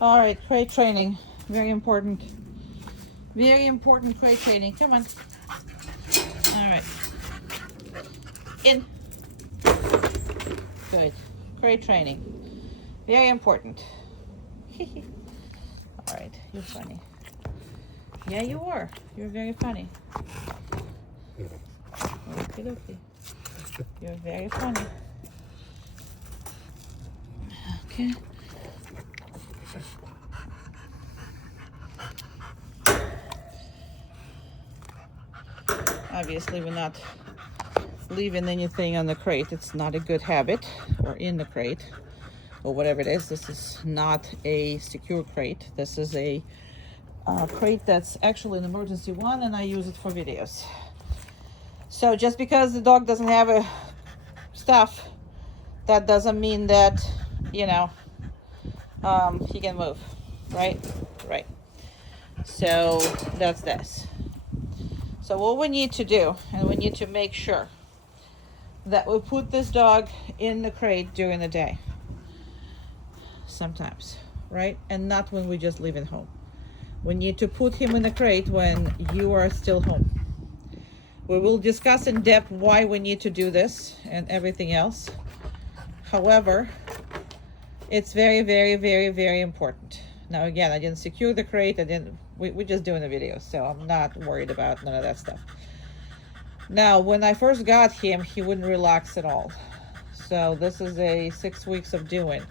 All right, crate training. Very important. Very important crate training. Come on. All right. In. Good. Crate training. Very important. All right, you're funny. Yeah, you are. You're very funny. Okie dokie. You're very funny. Okay. Obviously, we're not leaving anything on the crate. It's not a good habit, or in the crate, or whatever it is. This is not a secure crate. This is a crate that's actually an emergency one, and I use it for videos. So just because the dog doesn't have a stuff, that doesn't mean that, you know, he can move, right? Right. So that's this. So what we need to do, and we need to make sure that we put this dog in the crate during the day. Sometimes, right? And not when we just leave it home. We need to put him in the crate when you are still home. We will discuss in depth why we need to do this and everything else. However, it's very, very, very, very important. Now again, I didn't secure the crate. We're just doing a video, so I'm not worried about none of that stuff. Now, when I first got him, he wouldn't relax at all. So this is a 6 weeks of doing.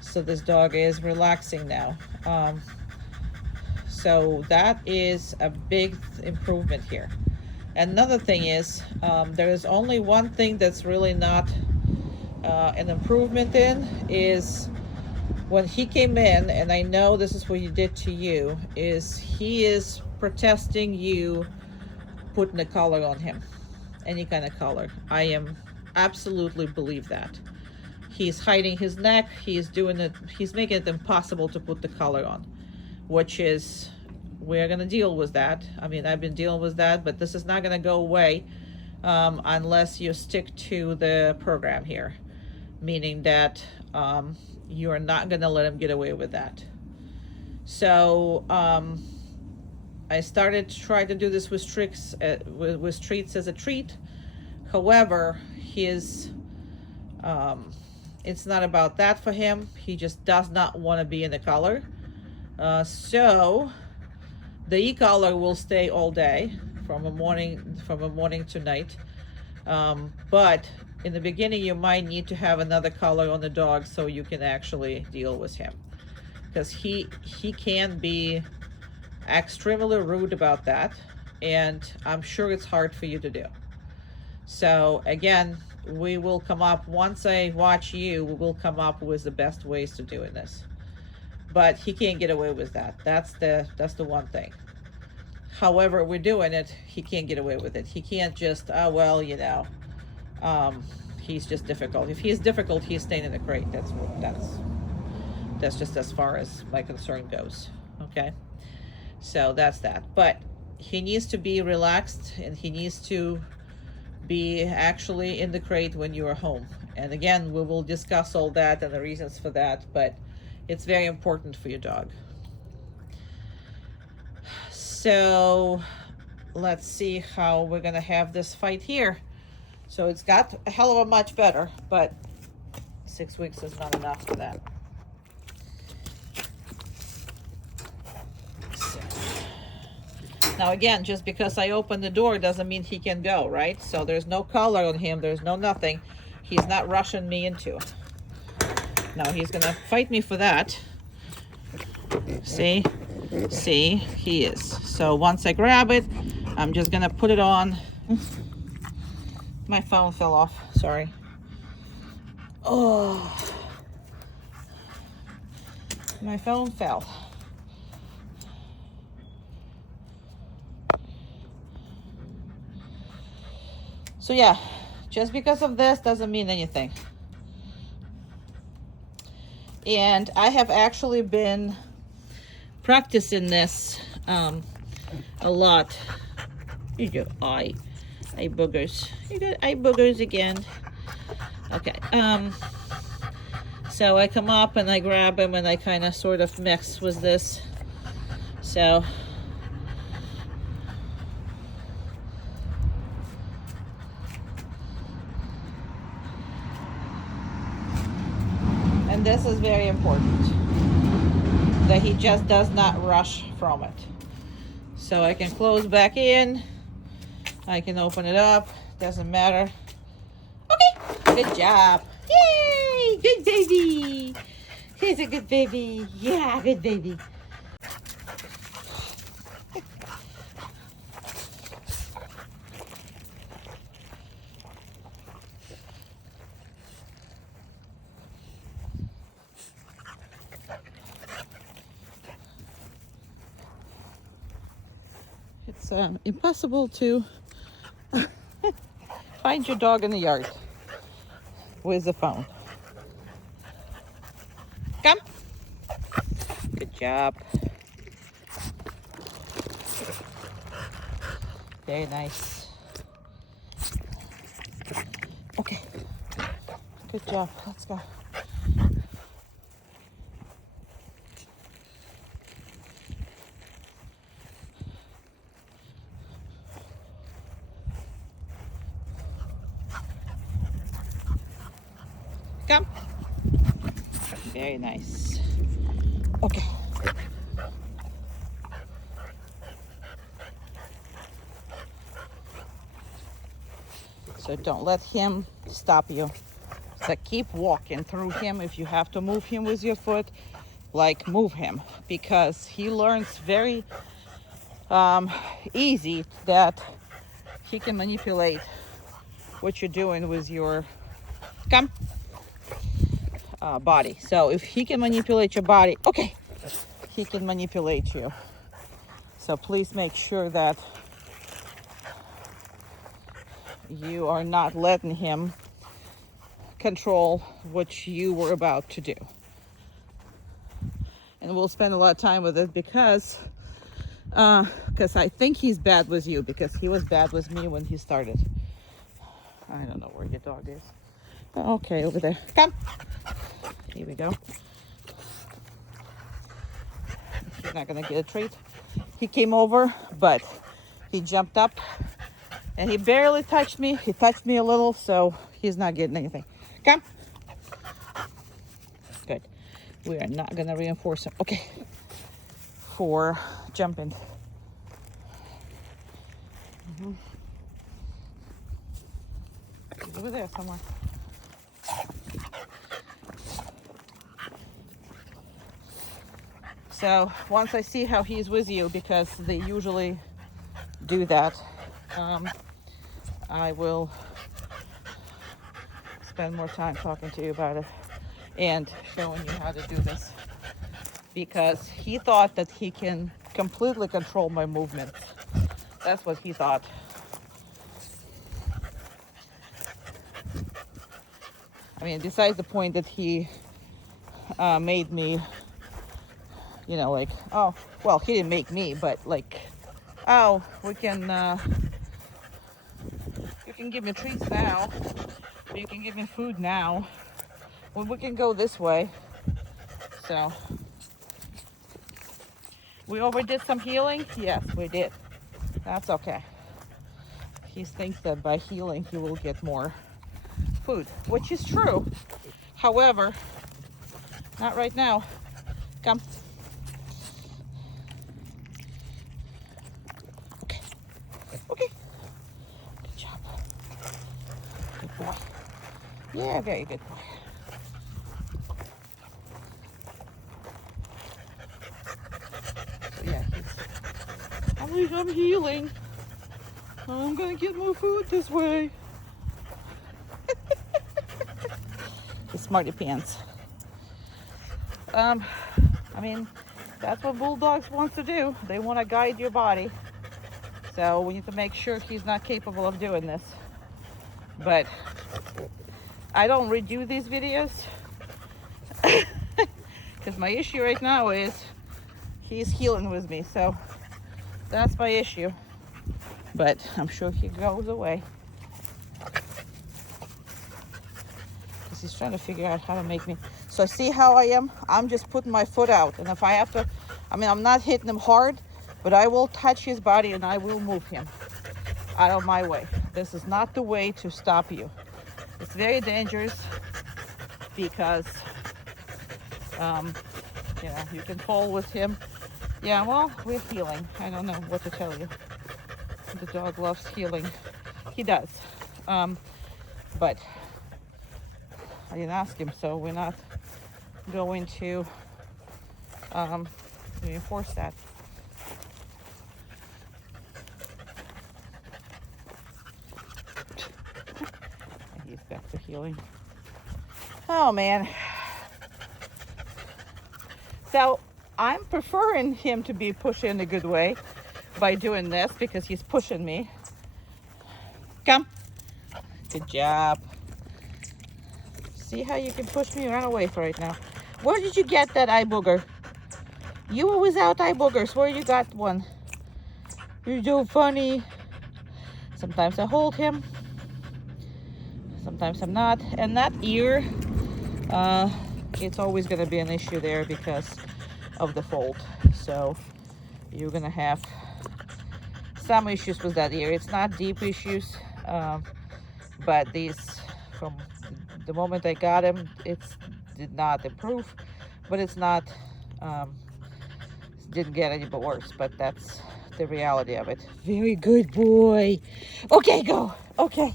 So this dog is relaxing now. So that is a big improvement here. Another thing is, there is only one thing that's really not an improvement in, is when he came in, and I know this is what he did to you, is he is protesting you putting a collar on him, any kind of collar. I am absolutely believe that. He's hiding his neck. He's doing it. He's making it impossible to put the collar on, which is, we're gonna deal with that. I mean, I've been dealing with that, but this is not gonna go away unless you stick to the program here, meaning that you're not gonna let him get away with that. So I started to try to do this with tricks, with treats as a treat. However, his it's not about that for him. He just does not want to be in the collar. So the e-collar will stay all day from a morning to night. But in the beginning, you might need to have another collar on the dog so you can actually deal with him, because he can be extremely rude about that, and I'm sure it's hard for you to do. So again, we will come up, once I watch you, we will come up with the best ways to doing this. But he can't get away with that. That's the one thing. However we're doing it, he can't get away with it. He can't just, oh well, you know, he's just difficult. If he's difficult, he's staying in the crate. That's just as far as my concern goes. Okay, so that's that. But he needs to be relaxed, and he needs to be actually in the crate when you are home. And again, we will discuss all that and the reasons for that, but it's very important for your dog. So let's see how we're gonna have this fight here. So it's got a hell of a much better, but 6 weeks is not enough for that. So. Now again, just because I open the door doesn't mean he can go, right? So there's no collar on him, there's no nothing. He's not rushing me into. Now he's gonna fight me for that. See, he is. So once I grab it, I'm just gonna put it on. My phone fell off, sorry. Oh, my phone fell. So yeah, just because of this doesn't mean anything. And I have actually been practicing this a lot. You go eye boogers. You got eye boogers again. Okay. So I come up and I grab him and I kind of sort of mix with this. So and this is very important, that he just does not rush from it. So I can close back in, I can open it up, doesn't matter. Okay, good job. Yay, good baby. He's a good baby. Yeah, good baby. It's impossible to find your dog in the yard with the phone. Come. Good job. Very nice. Okay. Good job. Let's go. Come. Very nice. Okay. So don't let him stop you. So keep walking through him. If you have to move him with your foot, like move him, because he learns very easy that he can manipulate what you're doing with your body. So if he can manipulate your body, okay, he can manipulate you. So please make sure that you are not letting him control what you were about to do. And we'll spend a lot of time with it because I think he's bad with you, because he was bad with me when he started. I don't know where your dog is. Okay, over there. Come. Here we go. He's not gonna get a treat. He came over, but he jumped up and he barely touched me. He touched me a little, so he's not getting anything. Come. Good. We are not gonna reinforce him. Okay. For jumping. He's over there somewhere. So once I see how he's with you, because they usually do that, I will spend more time talking to you about it and showing you how to do this, because he thought that he can completely control my movements. That's what he thought. I mean, besides the point that he made me, you know, like, oh, well, he didn't make me, but like, oh, we can, you can give me treats now, or you can give me food now, well, we can go this way. So, we overdid some healing? Yes, we did. That's okay. He thinks that by healing, he will get more food, which is true. However, not right now. Come. Okay. Okay. Good job. Good boy. Yeah, very good boy. So yeah, I'm healing. I'm gonna get more food this way. The smarty pants. I mean, that's what bulldogs want to do. They want to guide your body. So we need to make sure he's not capable of doing this. But I don't redo these videos because my issue right now is he's healing with me. So that's my issue. But I'm sure he goes away. because he's trying to figure out how to make me. So see how I am? I'm just putting my foot out. And if I have to, I mean, I'm not hitting him hard, but I will touch his body and I will move him out of my way. This is not the way to stop you. It's very dangerous because, you know, you can fall with him. Yeah, well, we're healing. I don't know what to tell you. The dog loves healing. He does. But I didn't ask him, so we're not going to enforce that. He's back to healing. Oh, man. So I'm preferring him to be pushed in a good way by doing this because he's pushing me. Come. Good job. See how you can push me? Run away for right now. Where did you get that eye booger? You were without eye boogers. Where you got one? You're so funny. Sometimes I hold him. Sometimes I'm not. And that ear, it's always going to be an issue there because of the fold. So you're going to have some issues with that ear. It's not deep issues, but these, from the moment I got him, it did not improve, but it's not, didn't get any worse, but that's the reality of it. Very good boy. Okay, go. Okay.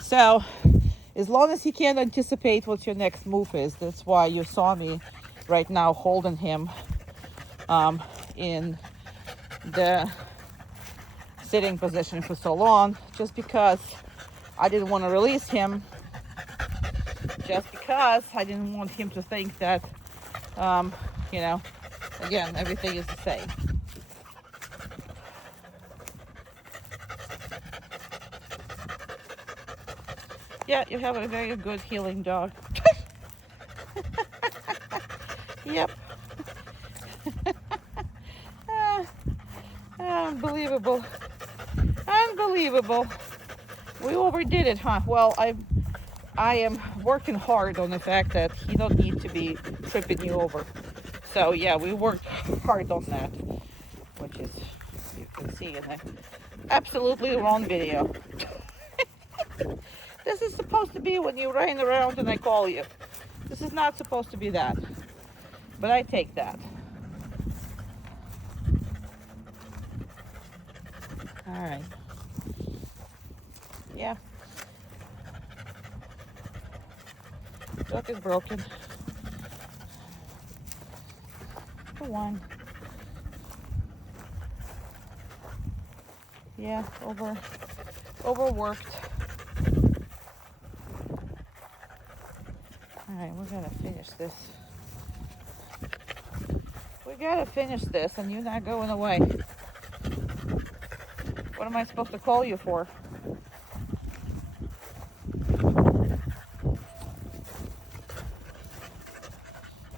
So as long as he can't anticipate what your next move is, that's why you saw me right now holding him in the sitting position for so long, just because I didn't want to release him, just because I didn't want him to think that, you know, again, everything is the same. Yeah, you have a very good healing dog. Yep. Unbelievable. Unbelievable. We overdid it, huh? Well, I am working hard on the fact that he don't need to be tripping you over. So yeah, we worked hard on that, which is, you can see in the absolutely wrong video. This is supposed to be when you're running around and I call you. This is not supposed to be that, but I take that. All right. Yeah. Duck is broken. For one. Yeah, overworked. All right, we're gonna finish this. We gotta finish this, and you're not going away. What am I supposed to call you for?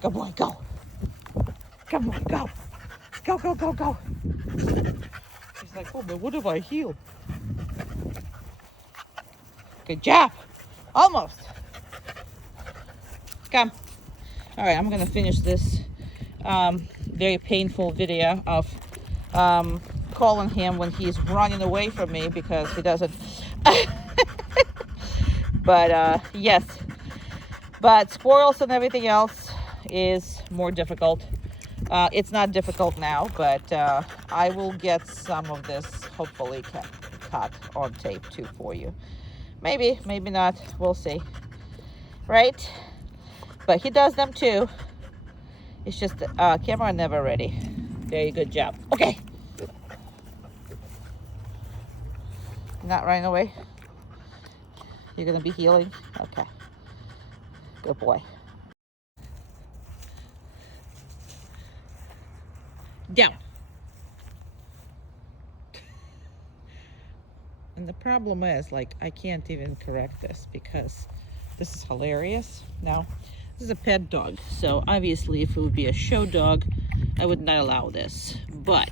Go, boy, go. Come on, go. Go, go, go, go. He's like, oh, but what if I heal? Good job. Almost. Come. All right, I'm going to finish this very painful video of calling him when he's running away from me because he doesn't. But yes. But squirrels and everything else is more difficult. It's not difficult now, but I will get some of this hopefully caught on tape too for you. Maybe, maybe not. We'll see. Right? But he does them too. It's just camera never ready. Very good job. Okay. Not running away. You're gonna be healing. Okay. Good boy. Down. And the problem is, like, I can't even correct this because this is hilarious. Now, this is a pet dog, so obviously if it would be a show dog, I would not allow this. But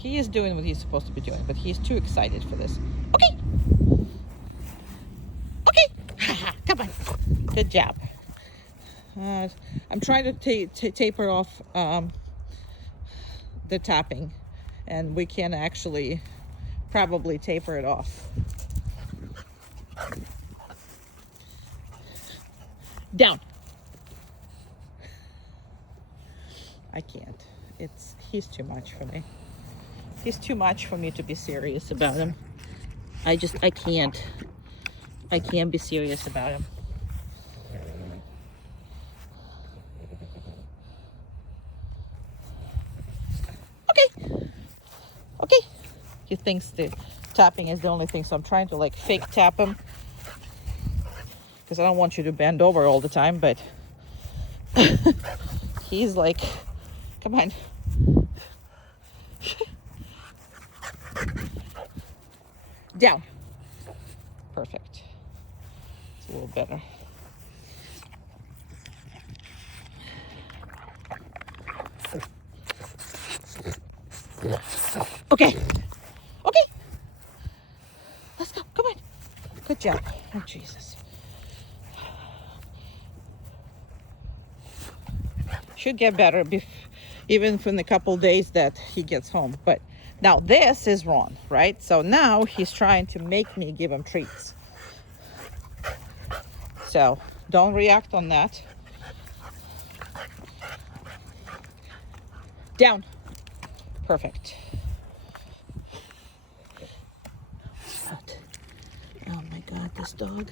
He is doing what he's supposed to be doing, but he's too excited for this. Okay. Okay. Come on. Good job. I'm trying to taper off the tapping, and we can actually probably taper it off. Down. I can't. He's too much for me. He's too much for me to be serious about him. I can't. I can't be serious about him. Okay. Okay. He thinks the tapping is the only thing, so I'm trying to like fake tap him, because I don't want you to bend over all the time, but he's like, come on. Down. Perfect. It's a little better. Okay. Okay. Let's go. Come on. Good job. Oh, Jesus. Should get better even from the couple days that he gets home. But now this is wrong, right? So now he's trying to make me give him treats. So don't react on that. Down. Perfect. Oh my God, this dog.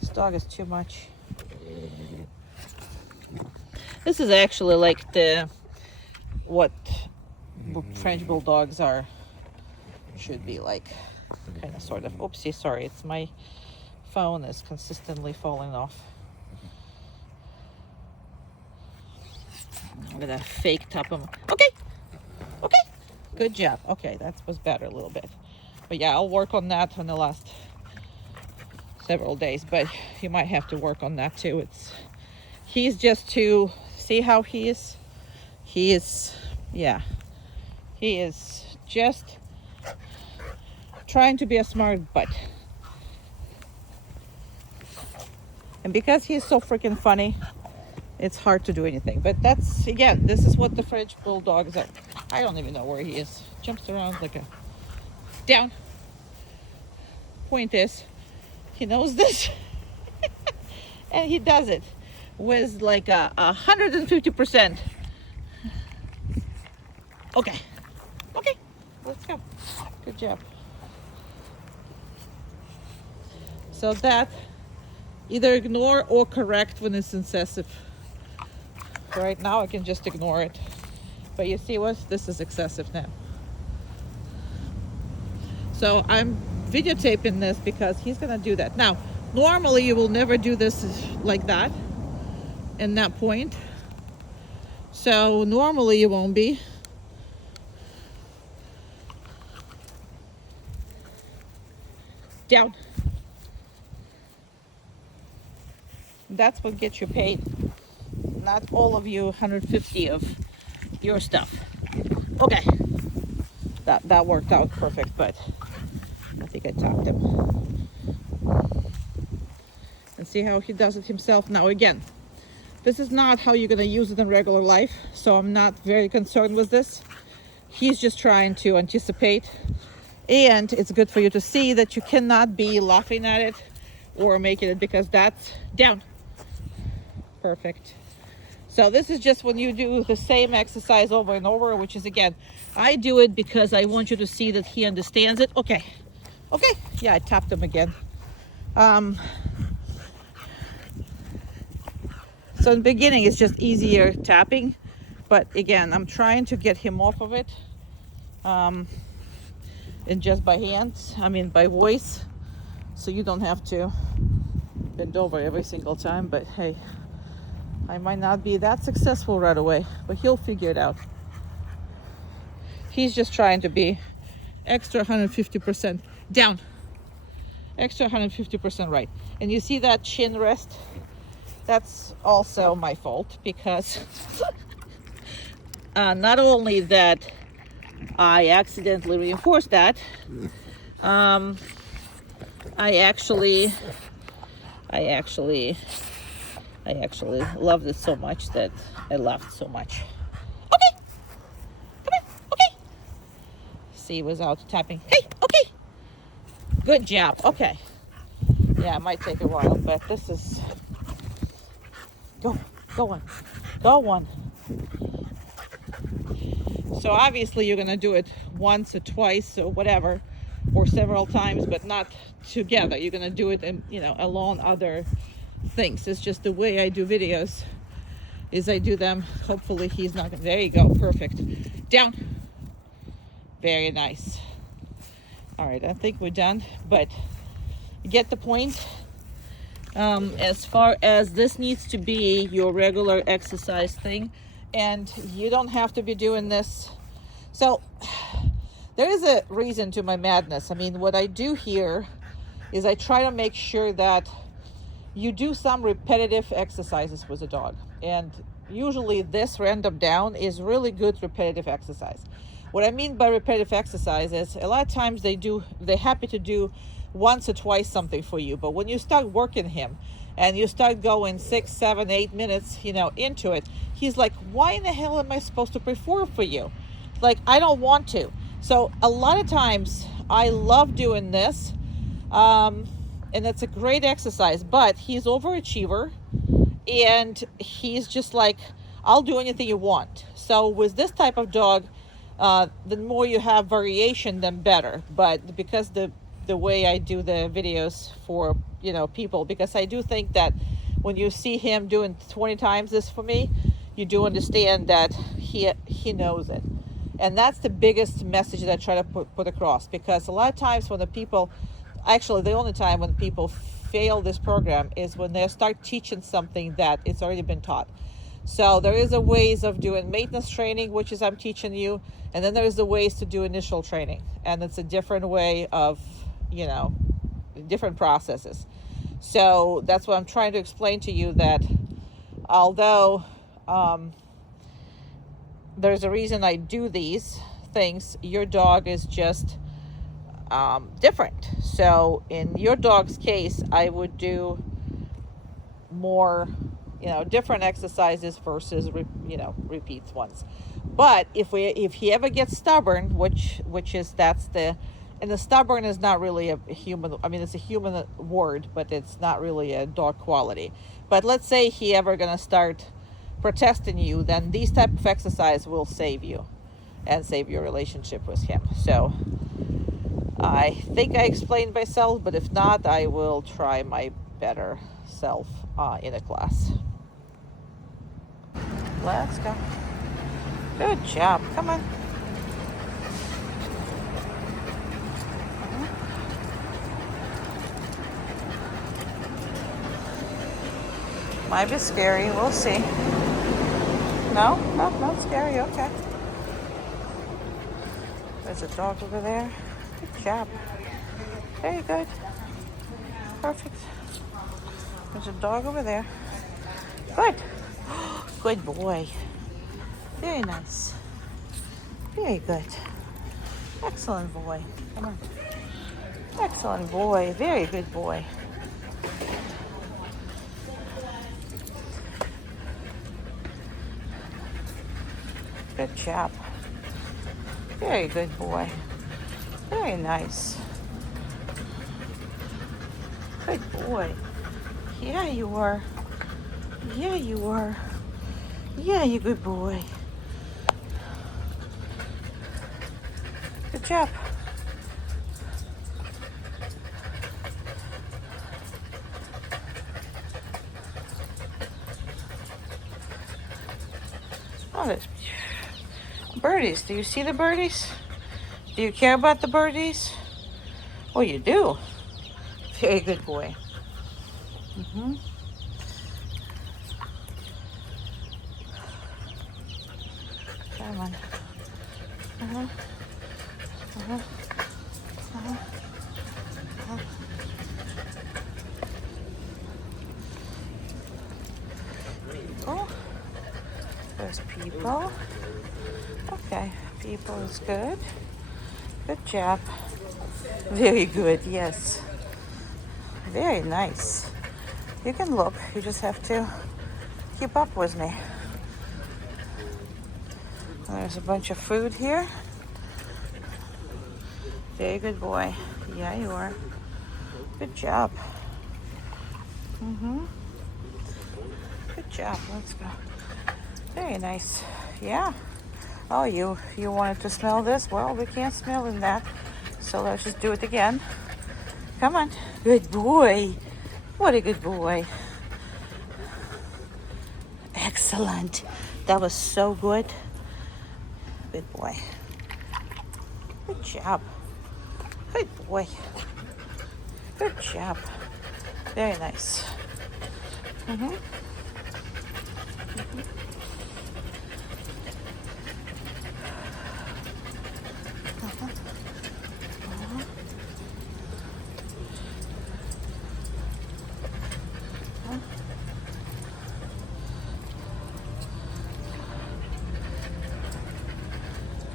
This dog is too much. This is actually like what French bulldogs should be like, kind of, sort of. Oopsie, sorry, it's my phone is consistently falling off. I'm gonna fake tap him. Okay, okay, good job. Okay, that was better a little bit, but yeah, I'll work on that in the last several days. But you might have to work on that too. He's just too. See how he is? Yeah. He is just trying to be a smart butt. And because he's so freaking funny, it's hard to do anything. But that's, again, this is what the French bulldogs are. I don't even know where he is. Jumps around like a... Down. Point is, he knows this. And he does it with like 150%. Okay. Okay. Let's go. Good job. So that, either ignore or correct when it's excessive. Right now I can just ignore it. But you see what? This is excessive now. So I'm videotaping this because he's gonna do that. Now, normally you will never do this like that in that point. So normally you won't be. Down. That's what gets you paid. Not all of you 150 of your stuff. Okay. That worked out perfect, but I think I tapped him. And see how he does it himself. Now again, this is not how you're gonna use it in regular life, so I'm not very concerned with this. He's just trying to anticipate. And it's good for you to see that you cannot be laughing at it or making it, because that's down. Perfect. So this is just when you do the same exercise over and over, which is, again, I do it because I want you to see that he understands it. Okay. Okay. Yeah, I tapped him again. So in the beginning, it's just easier tapping. But again, I'm trying to get him off of it. And just by hands, by voice, so you don't have to bend over every single time. But hey, I might not be that successful right away, but he'll figure it out. He's just trying to be extra 150% down, extra 150% right. And you see that chin rest? That's also my fault, because not only that I accidentally reinforced that. I actually loved it so much that I laughed so much. Okay, come here, okay. See, without tapping. Hey, okay. Good job. Okay. Yeah, it might take a while, but this is. Go on, go on. So obviously you're gonna do it once or twice or whatever, or several times, but not together. You're gonna do it, in, alone other things. It's just the way I do videos. Is I do them. Hopefully he's not gonna. There you go. Perfect. Down. Very nice. All right, I think we're done, but you get the point. As far as this needs to be your regular exercise thing, and you don't have to be doing this. So there is a reason to my madness. I mean, what I do here is I try to make sure that you do some repetitive exercises with a dog, and usually this random down is really good repetitive exercise. What I mean by repetitive exercise is a lot of times they're happy to do once or twice something for you, but when you start working him and you start going 6, 7, 8 minutes into it, he's like, why in the hell am I supposed to perform for you? Like, I don't want to. So a lot of times I love doing this, and it's a great exercise, but he's overachiever and he's just like, I'll do anything you want. So with this type of dog, the more you have variation, then better. But because the way I do the videos for people, because I do think that when you see him doing 20 times this for me, you do understand that he knows it. And that's the biggest message that I try to put across, because a lot of times when the only time when people fail this program is when they start teaching something that it's already been taught. So there is a ways of doing maintenance training, which is I'm teaching you, and then there's the ways to do initial training, and it's a different way of different processes. So that's what I'm trying to explain to you, that although there's a reason I do these things, your dog is just different. So in your dog's case, I would do more different exercises versus repeats ones. But if he ever gets stubborn, which is and the stubborn is not really a human, I mean, it's a human word, but it's not really a dog quality. But let's say he ever gonna start protesting you, then these type of exercise will save you and save your relationship with him. So I think I explained myself, but if not, I will try my better self in a class. Let's go. Good job. Come on. Might be scary. We'll see. No, not scary. Okay. There's a dog over there. Good job. Very good. Perfect. There's a dog over there. Good. Good boy. Very nice. Very good. Excellent boy. Come on. Excellent boy. Very good boy. Good job. Very good boy. Very nice. Good boy. Yeah, you are. Yeah, you are. Yeah, you good boy. Good job. Oh, there's birdies. Do you see the birdies? Do you care about the birdies? Oh, you do. Very good boy. Mm-hmm. Come on. Uh-huh. Uh-huh. Uh-huh. Uh-huh. People. There's people. Okay. people is good. Good job. Very good, yes. Very nice. You can look, you just have to keep up with me. There's a bunch of food here. Very good boy. Yeah, you are. Good job. Good job. Let's go. Very nice. Yeah. Oh, you wanted to smell this? Well, we can't smell in that. So let's just do it again. Come on. Good boy. What a good boy. Excellent. That was so good. Good boy. Good job. Good boy. Good job. Very nice.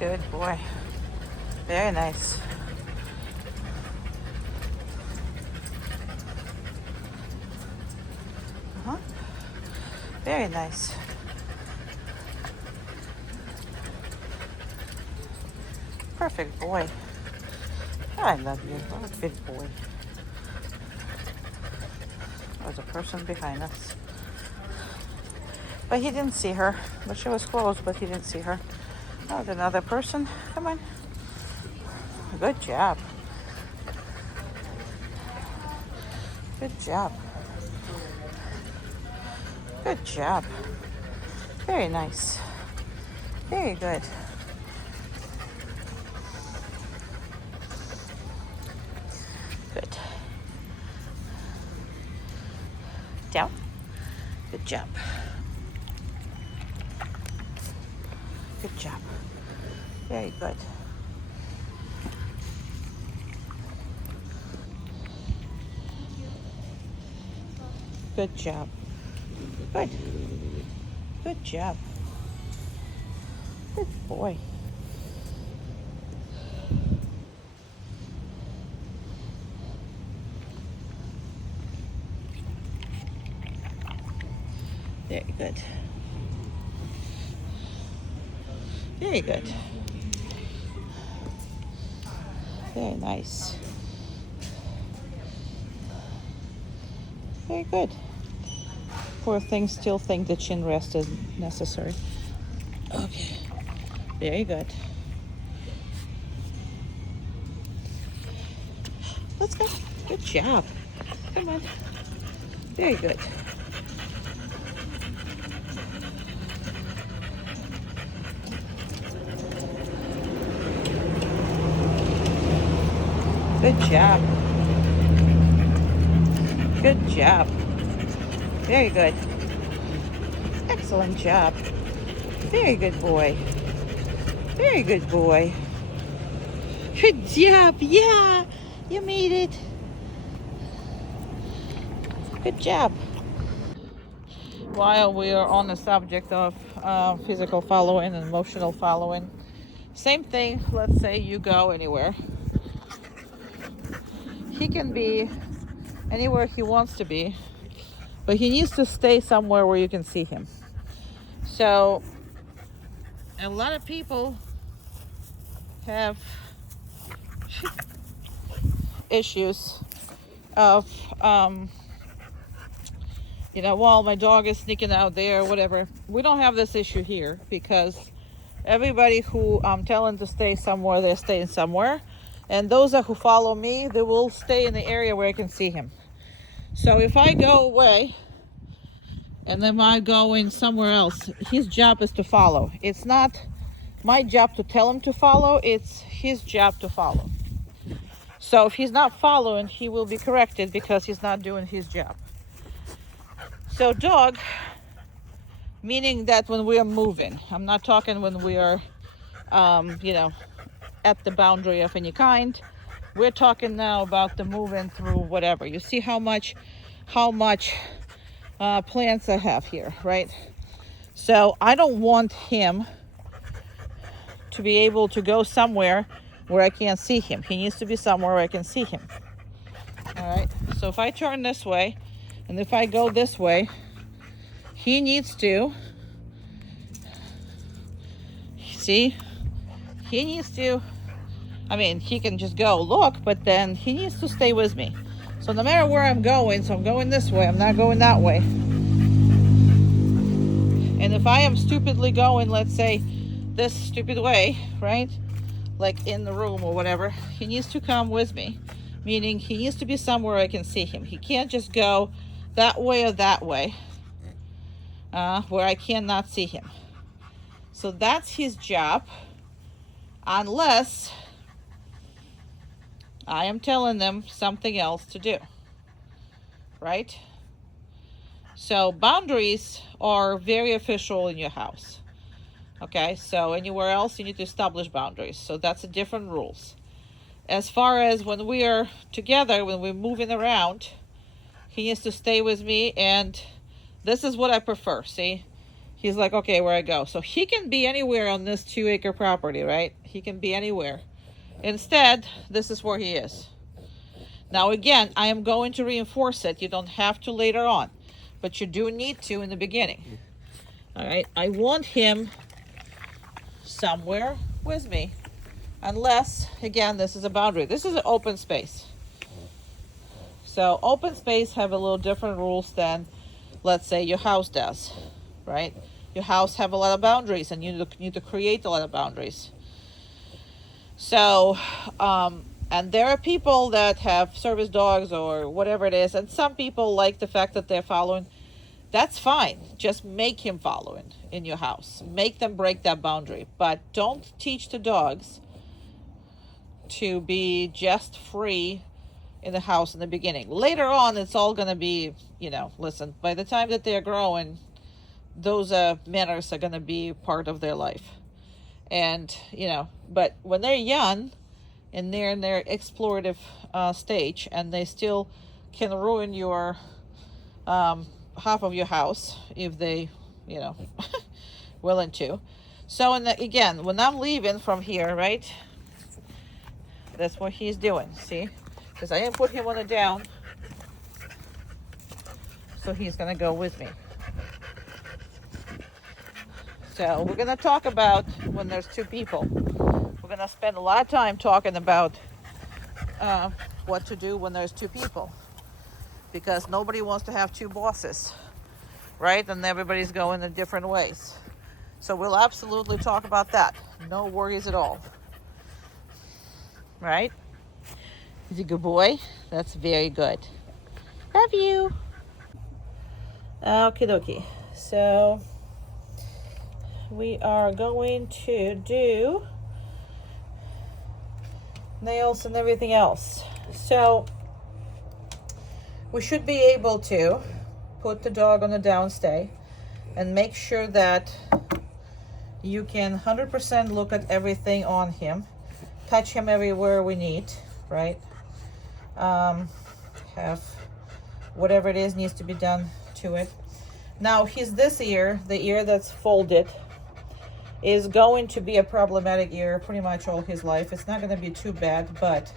Good boy. Very nice. Very nice. Perfect boy. I love you. What a good boy. There's a person behind us. But he didn't see her. But she was close, but he didn't see her. Oh, there's another person. Come on. Good job. Good job. Good job. Very nice. Very good. Good. Down. Good job. Good job. Very good. Good job. Good. Good job. Good boy. Very good. Very good. Very nice. Very good. Poor thing still think the chin rest is necessary. Okay. Very good. Let's go. Good job. Come on. Very good. Good job. Good job. Very good. Excellent job. Very good boy. Very good boy. Good job. Yeah, you made it. Good job. While we are on the subject of physical following and emotional following, same thing. Let's say you go anywhere. He can be anywhere he wants to be, but he needs to stay somewhere where you can see him. So a lot of people have issues of well, my dog is sneaking out there, whatever. We don't have this issue here because everybody who I'm telling to stay somewhere, they're staying somewhere. And those who follow me, they will stay in the area where I can see him. So if I go away and then I go in somewhere else, his job is to follow. It's not my job to tell him to follow, it's his job to follow. So if he's not following, he will be corrected because he's not doing his job. So dog, meaning that when we are moving, I'm not talking when we are, at the boundary of any kind. We're talking now about the moving through whatever. You see how much plants I have here, right? So I don't want him to be able to go somewhere where I can't see him. He needs to be somewhere where I can see him. All right, so if I turn this way and if I go this way, he needs to, see, he needs to, I mean, he can just go look, but then he needs to stay with me. So no matter where I'm going, so I'm going this way, I'm not going that way. And if I am stupidly going, let's say, this stupid way, right? Like in the room or whatever, he needs to come with me. Meaning he needs to be somewhere I can see him. He can't just go that way or that way where I cannot see him. So that's his job, unless I am telling them something else to do, right? So boundaries are very official in your house. Okay, so anywhere else you need to establish boundaries. So that's a different rules. As far as when we are together, when we're moving around, he needs to stay with me, and this is what I prefer. See, he's like, okay, where I go. So he can be anywhere on this 2-acre property, right? He can be anywhere. Instead, this is where he is. Now again, I am going to reinforce it. You don't have to later on, but you do need to in the beginning. All right, I want him somewhere with me, unless, again, this is a boundary. This is an open space. So open space have a little different rules than, let's say, your house does, right? Your house have a lot of boundaries, and you need to create a lot of boundaries. So, and there are people that have service dogs or whatever it is, and some people like the fact that they're following. That's fine. Just make him follow in your house. Make them break that boundary. But don't teach the dogs to be just free in the house in the beginning. Later on, it's all going to be, listen, by the time that they're growing, those manners are going to be part of their life. And, but when they're young and they're in their explorative stage, and they still can ruin your half of your house if they willing to. So again, when I'm leaving from here, right, that's what he's doing. See, because I didn't put him on the down, so he's gonna go with me. So we're gonna talk about when there's 2 people. We're gonna spend a lot of time talking about what to do when there's 2 people, because nobody wants to have 2 bosses, right? And everybody's going in different ways. So we'll absolutely talk about that. No worries at all. Right? He's a good boy. That's very good. Love you. Okie dokie. So we are going to do nails and everything else. So we should be able to put the dog on the downstay and make sure that you can 100% look at everything on him, touch him everywhere we need, right? Have whatever it is needs to be done to it. Now this ear, the ear that's folded, is going to be a problematic ear pretty much all his life. It's not going to be too bad, but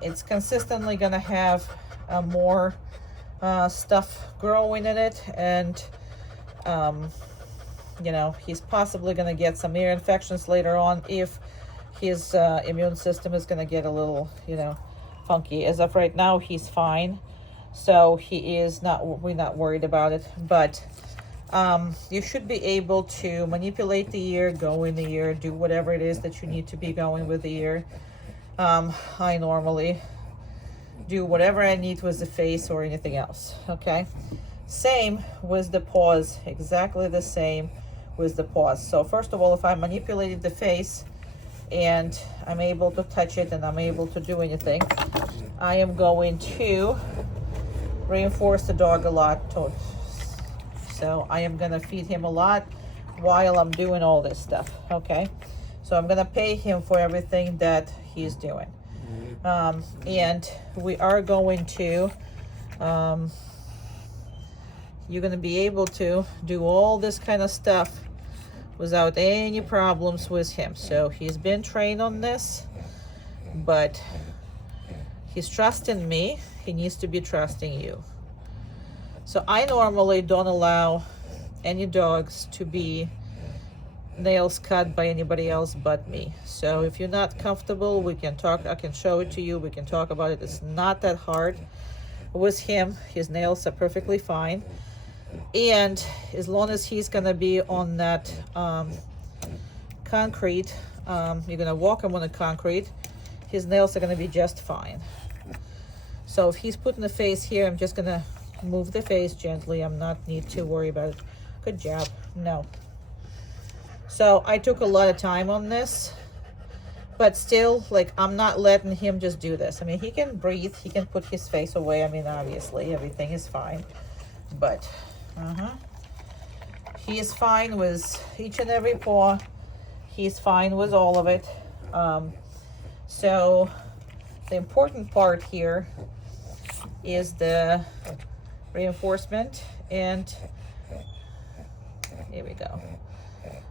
it's consistently going to have more stuff growing in it, and he's possibly going to get some ear infections later on if his immune system is going to get a little funky. As of right now, he's fine, so we're not worried about it. But you should be able to manipulate the ear, go in the ear, do whatever it is that you need to be going with the ear. I normally do whatever I need with the face or anything else. Okay, same with the paws, exactly the same with the paws. So first of all, if I manipulated the face and I'm able to touch it and I'm able to do anything, I am going to reinforce the dog a lot. So I am going to feed him a lot while I'm doing all this stuff. Okay, so I'm going to pay him for everything that he's doing. And we are going to, you're going to be able to do all this kind of stuff without any problems with him. So he's been trained on this, but he's trusting me. He needs to be trusting you. So I normally don't allow any dogs to be nails cut by anybody else but me. So if you're not comfortable, we can talk. I can show it to you. We can talk about it. It's not that hard with him. His nails are perfectly fine. And as long as he's gonna be on that concrete, you're gonna walk him on the concrete, his nails are gonna be just fine. So if he's putting the face here, I'm just gonna move the face gently. I'm not need to worry about it. Good job. No. So I took a lot of time on this, but still, like, I'm not letting him just do this. I mean, he can breathe, he can put his face away. I mean, obviously everything is fine, but he is fine with each and every paw. He's fine with all of it. So the important part here is the reinforcement, and here we go.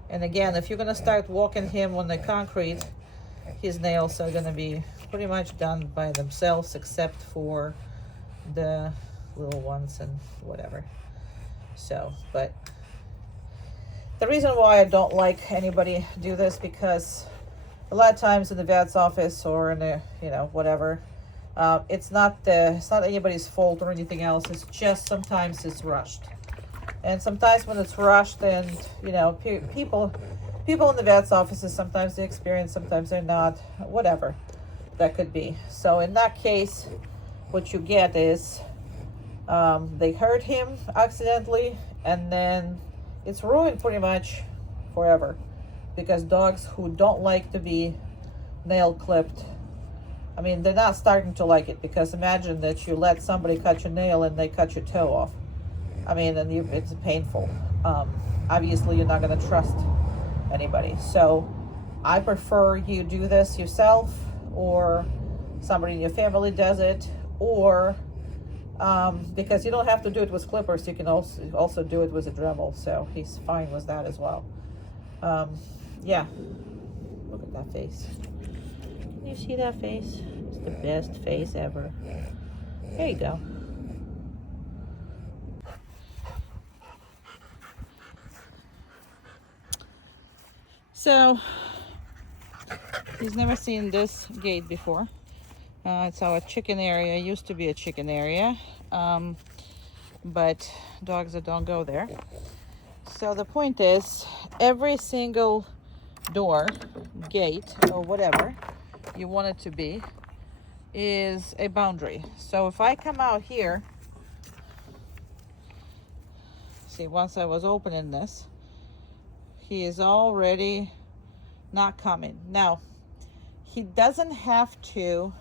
And again, if you're gonna start walking him on the concrete, his nails are gonna be pretty much done by themselves, except for the little ones and whatever. So, but the reason why I don't like anybody do this, because a lot of times in the vet's office or in the, you know, whatever, it's not anybody's fault or anything else. It's just sometimes it's rushed. And sometimes when it's rushed, and you know, people in the vet's offices, sometimes they experience, sometimes they're not, whatever that could be. So in that case, what you get is they hurt him accidentally, and then it's ruined pretty much forever, because dogs who don't like to be nail clipped, I mean, they're not starting to like it, because imagine that you let somebody cut your nail and they cut your toe off. I mean, and it's painful. Obviously, you're not going to trust anybody. So I prefer you do this yourself, or somebody in your family does it, or because you don't have to do it with clippers. You can also do it with a Dremel. So he's fine with that as well. Yeah. Look at that face. Can you see that face? It's the best face ever. There you go. So he's never seen this gate before. It's our chicken area. It used to be a chicken area, but dogs that don't go there. So the point is, every single door, gate, or whatever you want it to be, is a boundary. So if I come out here, see, once I was opening this, he is already not coming. Now, he doesn't have to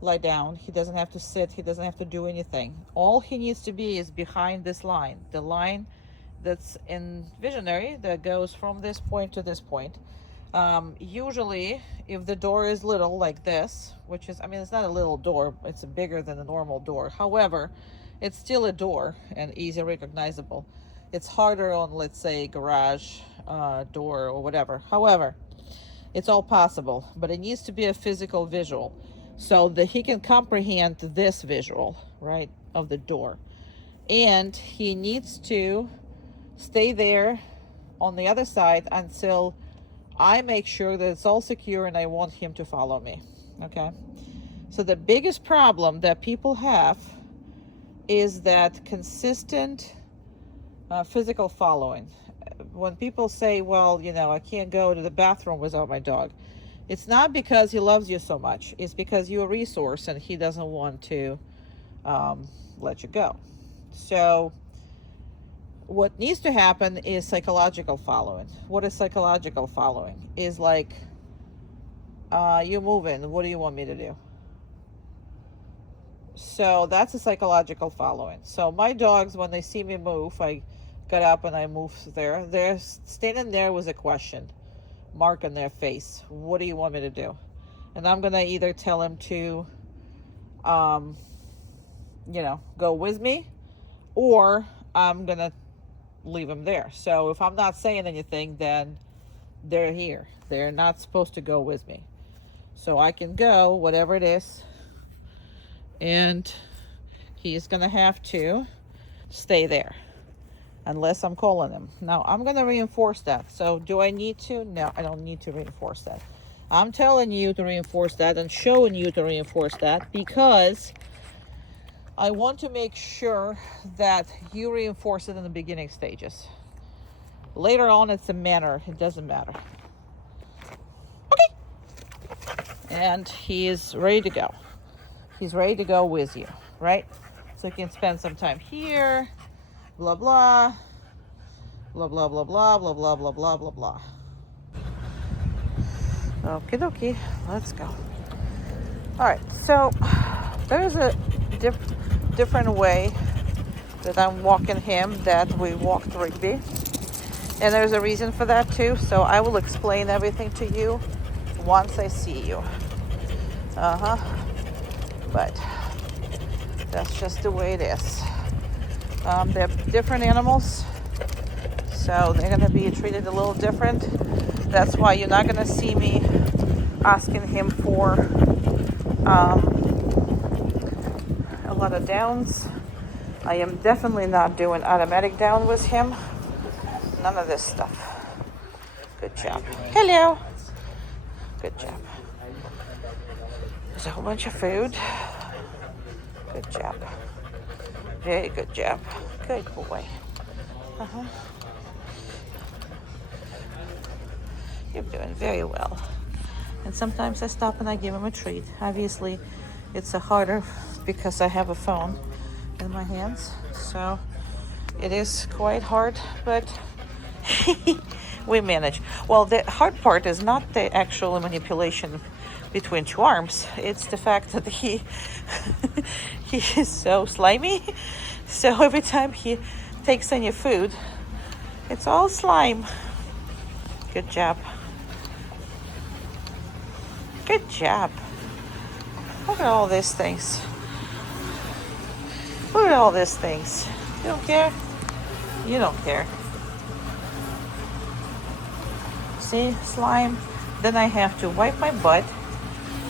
lie down. He doesn't have to sit. He doesn't have to do anything. All he needs to be is behind this line, the line that's in visionary that goes from this point to this point. Usually, if the door is little like this, which is, I mean, it's not a little door, it's bigger than a normal door. However, it's still a door and easy recognizable. It's harder on, let's say, garage door or whatever. However, it's all possible, but it needs to be a physical visual so that he can comprehend this visual, right, of the door. And he needs to stay there on the other side until I make sure that it's all secure and I want him to follow me, okay? So the biggest problem that people have is that consistent physical following. When people say, well, you know, I can't go to the bathroom without my dog, it's not because he loves you so much. It's because you're a resource and he doesn't want to let you go. So what needs to happen is psychological following. What is psychological following? Is like, you're moving, what do you want me to do? So that's a psychological following. So my dogs, when they see me move, I got up and I moved there. They're standing there with a question mark on their face. What do you want me to do? And I'm going to either tell him to, you know, go with me, or I'm going to leave them there. So if I'm not saying anything, then they're here. They're not supposed to go with me. So I can go, whatever it is, and he's gonna have to stay there unless I'm calling him. Now I'm gonna reinforce that. So do I need to? No, I don't need to reinforce that. I'm telling you to reinforce that and showing you to reinforce that because I want to make sure that you reinforce it in the beginning stages. Later on, it's a manner. It doesn't matter. Okay. And he is ready to go. He's ready to go with you, right? So you can spend some time here, blah, blah, blah, blah, blah, blah, blah, blah, blah, blah, blah, blah. Okie dokie, let's go. All right, so there's a different way that I'm walking him that we walked Rigby. And there's a reason for that too. So I will explain everything to you once I see you. But that's just the way it is. They're different animals, so they're going to be treated a little different. That's why you're not going to see me asking him for a lot of downs. I am definitely not doing automatic down with him. None of this stuff. Good job. Hello. Good job. There's a whole bunch of food. Good job. Very good job. Good boy. You're doing very well. And sometimes I stop and I give him a treat. Obviously, it's harder because I have a phone in my hands. So it is quite hard, but we manage. Well, the hard part is not the actual manipulation between two arms. It's the fact that he is so slimy. So every time he takes any food, it's all slime. Good job. Good job. Look at all these things. Look at all these things. You don't care? You don't care. See, slime. Then I have to wipe my butt.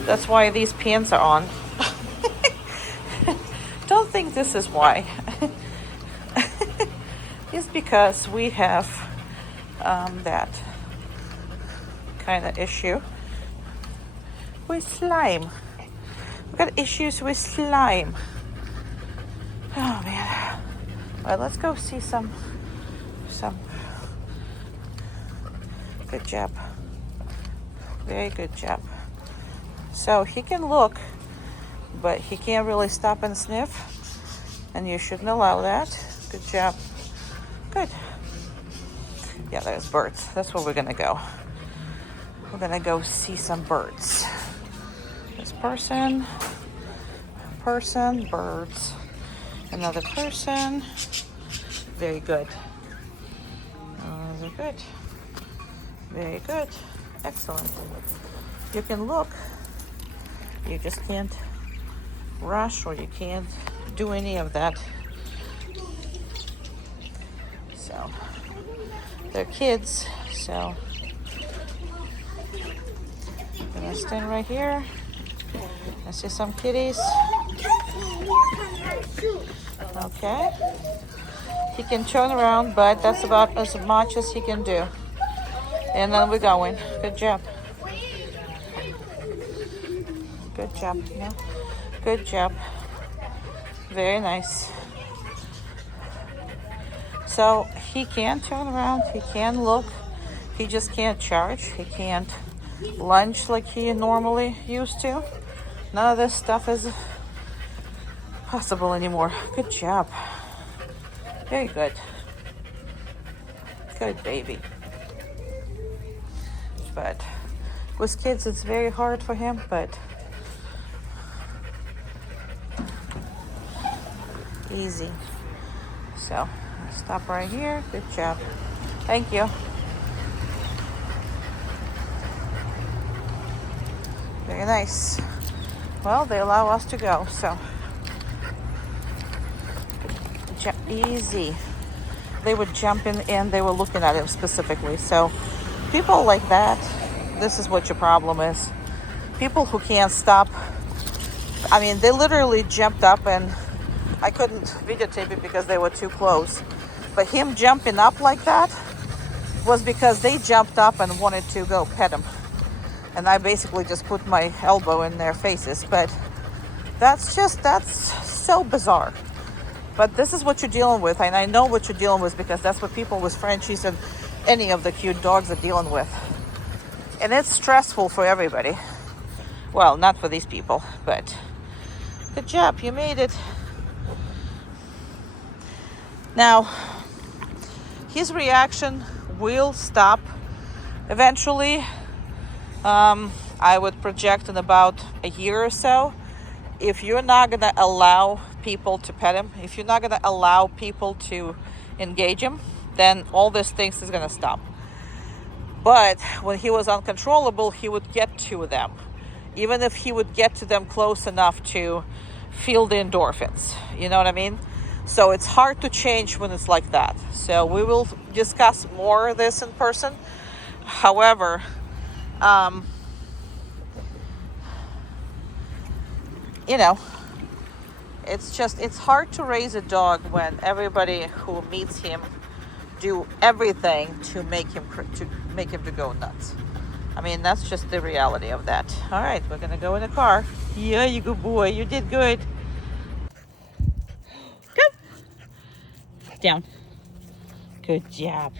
That's why these pants are on. Don't think this is why. It's because we have that kind of issue with slime. We've got issues with slime. Oh man. Well, let's go see some. Good job. Very good job. So he can look, but he can't really stop and sniff, and you shouldn't allow that. Good job. Good. Yeah, there's birds. That's where we're gonna go. We're gonna go see some birds. This person, birds. Another person. Very good. Very good. Very good. Excellent. You can look. You just can't rush, or you can't do any of that. So they're kids, so I'm gonna stand right here. I see some kitties. Okay. He can turn around, but that's about as much as he can do. And then we're going. Good job. Good job. Yeah. Good job. Very nice. So he can turn around. He can look. He just can't charge. He can't lunge like he normally used to. None of this stuff is possible anymore. Good job. Very good. Good baby. But with kids, it's very hard for him, but easy. So stop right here. Good job. Thank you. Very nice. Well, they allow us to go, so easy. they would jump in and they were looking at him specifically. So people like that, this is what your problem is. People who can't stop. I mean, they literally jumped up, and I couldn't videotape it because they were too close. But him jumping up like that was because they jumped up and wanted to go pet him. And I basically just put my elbow in their faces. But that's so bizarre. But this is what you're dealing with. And I know what you're dealing with because that's what people with Frenchies and any of the cute dogs are dealing with. And it's stressful for everybody. Well, not for these people, but good job, you made it. Now, his reaction will stop eventually. I would project in about a year or so. If you're not going to allow people to pet him, if you're not going to allow people to engage him, then all these things is going to stop. But when he was uncontrollable, he would get to them. Even if he would get to them close enough to feel the endorphins. You know what I mean? So it's hard to change when it's like that. So we will discuss more of this in person. However, you know, it's hard to raise a dog when everybody who meets him do everything to make him to go nuts. I mean, that's just the reality of that. All right, we're gonna go in the car. Yeah, you good boy. You did good. Come down. Good job.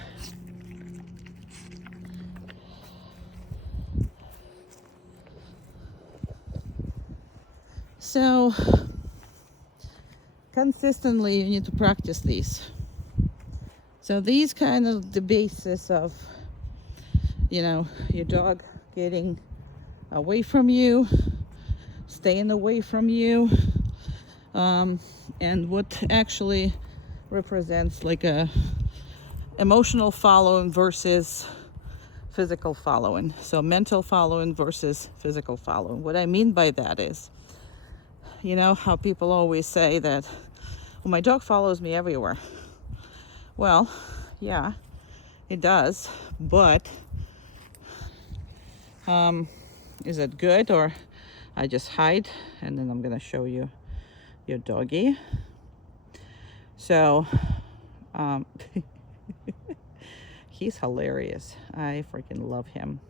So consistently, you need to practice these. So these kind of the basis of, you know, your dog getting away from you, staying away from you, and what actually represents like a emotional following versus physical following. So mental following versus physical following. What I mean by that is, you know how people always say that, well, my dog follows me everywhere. Well, yeah, it does, but is it good, or I just hide and then I'm gonna show you your doggy. So he's hilarious. I freaking love him.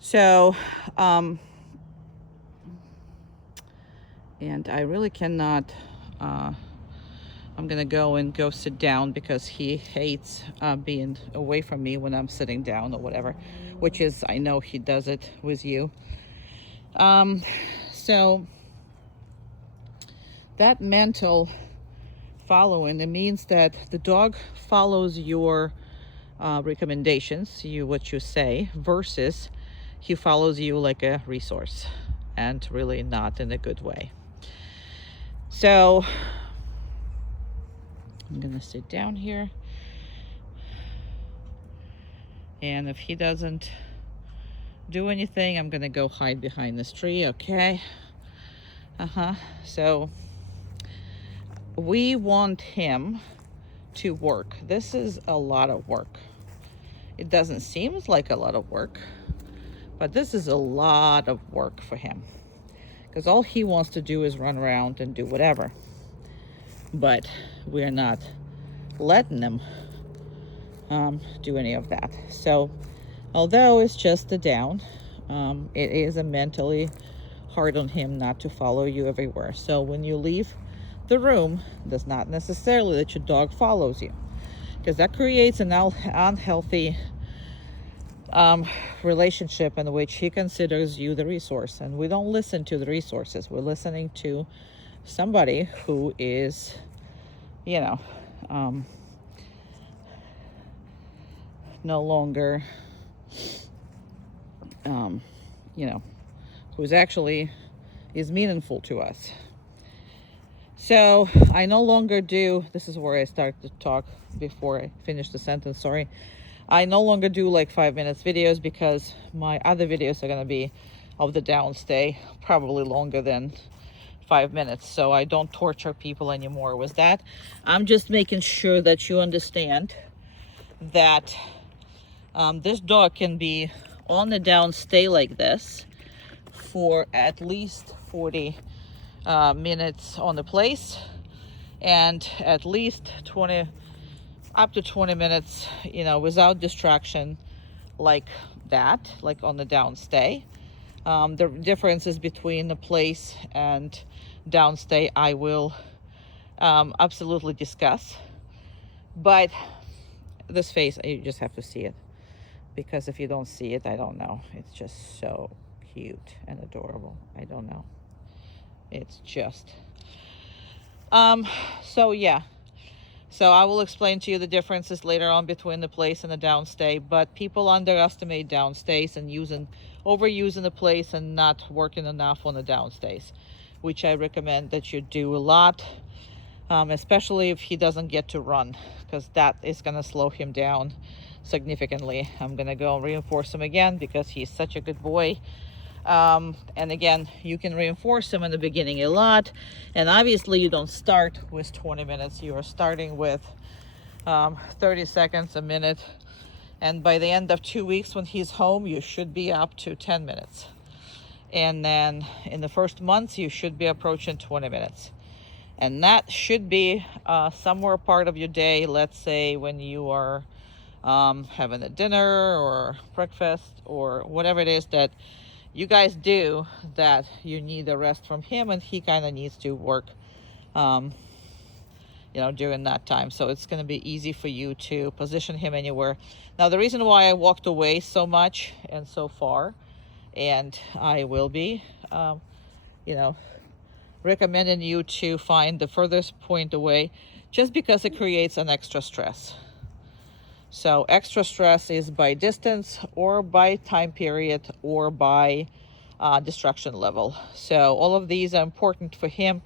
So and I really cannot I'm gonna go sit down because he hates being away from me when I'm sitting down or whatever, which is, I know he does it with you. So that mental following, it means that the dog follows your recommendations, what you say, versus he follows you like a resource, and really not in a good way. So I'm gonna sit down here, and if he doesn't do anything, I'm gonna go hide behind this tree. Okay. So we want him to work. This is a lot of work. It doesn't seem like a lot of work, but this is a lot of work for him, because all he wants to do is run around and do whatever. But we're not letting him do any of that. So although it's just a down, it is a mentally hard on him not to follow you everywhere. So when you leave the room, does not necessarily that your dog follows you, because that creates an unhealthy relationship in which he considers you the resource, and we don't listen to the resources. We're listening to somebody who is, you know, no longer, you know, who's actually is meaningful to us. So I no longer do, this is where I start to talk before I finish the sentence, sorry. I no longer do like 5 minutes videos, because my other videos are going to be of the downstay, probably longer than 5 minutes, so I don't torture people anymore with that. I'm just making sure that you understand that this dog can be on the down stay like this for at least 40 minutes on the place, and at least 20 up to 20 minutes, you know, without distraction, like that, like on the down stay. The differences between the place and downstay I will absolutely discuss. But this face, you just have to see it, because if you don't see it, I don't know. It's just so cute and adorable. I don't know. It's just so yeah. So I will explain to you the differences later on between the place and the downstay, but people underestimate downstays and overusing the place and not working enough on the downstays, which I recommend that you do a lot, especially if he doesn't get to run, because that is going to slow him down significantly. I'm going to go and reinforce him again because he's such a good boy. And again, you can reinforce them in the beginning a lot, and obviously you don't start with 20 minutes. You are starting with 30 seconds, a minute, and by the end of 2 weeks when he's home, you should be up to 10 minutes, and then in the first months you should be approaching 20 minutes, and that should be somewhere part of your day. Let's say when you are having a dinner or breakfast or whatever it is that you guys do, that you need a rest from him, and he kind of needs to work you know, during that time. So it's going to be easy for you to position him anywhere. Now, the reason why I walked away so much and so far, and I will be you know, recommending you to find the furthest point away, just because it creates an extra stress. So extra stress is by distance or by time period or by distraction level. So all of these are important for him